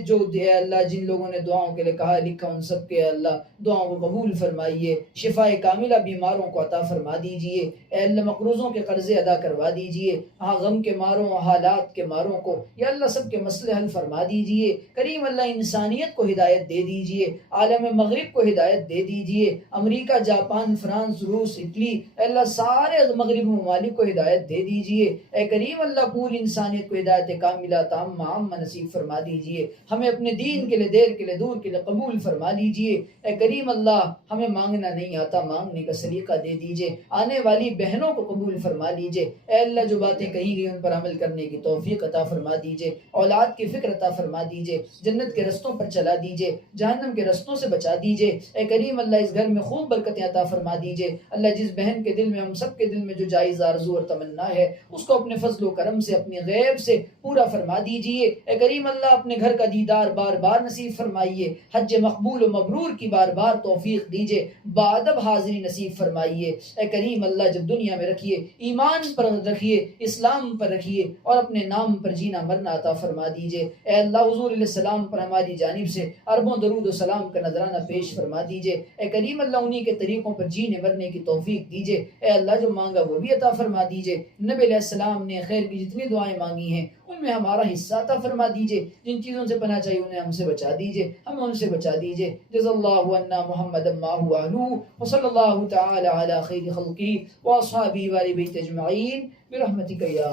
جو اے اللہ جن لوگوں نے دعاؤں کے لیے کہا لکھا ان سب کے اللہ دعاؤں کو قبول فرمائیے، شفا کاملہ بیماروں کو عطا فرما دیجئے، اے اللہ مقروضوں کے قرضے ادا کروا دیجئے، ہاں غم کے ماروں، حالات کے ماروں کو یا اللہ سب کے مسئلے حل فرما دیجئے، کریم اللہ انسانیت کو ہدایت دے دیجئے، عالم مغرب کو ہدایت دے دیجئے، امریکہ، جاپان، فرانس، روس، اٹلی، اے اللہ سارے مغربی ممالک کو ہدایت دے دیجئے، اے کریم اللہ پوری انسانیت کو ہدایت کاملہ تامہ عامہ نصیب فرما دیجئے، ہمیں اپنے دین کے لیے، دیر کے لیے، دور کے لیے قبول فرما لیجئے، اے کریم اللہ ہمیں مانگنا نہیں آتا، مانگنے کا سلیقہ دے دیجئے، آنے والی بہنوں کو قبول فرما لیجئے، اے اللہ جو باتیں کہی گئی ان پر عمل کرنے کی توفیق عطا فرما دیجئے، اولاد کی فکر عطا فرما دیجئے، جنت کے رستوں پر چلا دیجئے، جہنم کے رستوں سے بچا دیجئے، اے کریم اللہ اس گھر میں خوب برکتیں عطا فرما دیجئے، اللہ جس بہن کے دل میں، ہم سب کے دل میں جو جائز آرزو اور تمنا ہے اس کو اپنے فضل و کرم سے، اپنی غیب سے پورا فرما دیجئے، اے کریم اللہ اپنے گھر کا دیدار بار بار نصیب فرمائیے، حج مقبول و مبرور کی بار بار توفیق دیجئے، بادب حاضری نصیب فرمائیے، اے کریم اللہ جب دنیا میں رکھیے ایمان پر رکھیے، اسلام پر رکھیے اور اپنے نام پر جینا مرنا عطا فرما دیجئے، اے اللہ حضور علیہ السلام پر ہماری جانب سے اربوں درود و سلام کا نذرانہ پیش فرما دیجئے، اے کریم اللہ انہی کے طریقوں پر جینے مرنے کی توفیق دیجئے، اے اللہ جو مانگا وہ بھی عطا فرما دیجئے، نبی علیہ السلام نے خیر کی جتنی دعائیں مانگی ہیں ان میں ہمارا حصہ عطا فرما دیجئے، جن چیزوں سے پناہ چاہیے انہیں ہم سے بچا دیجئے، ہمیں ان سے بچا دیجئے، جزا اللہ عنا محمد ما هو اهله وصلی اللہ تعالی علی خیر خلقی واصحابہ وآل بیت اجمعین برحمتک یا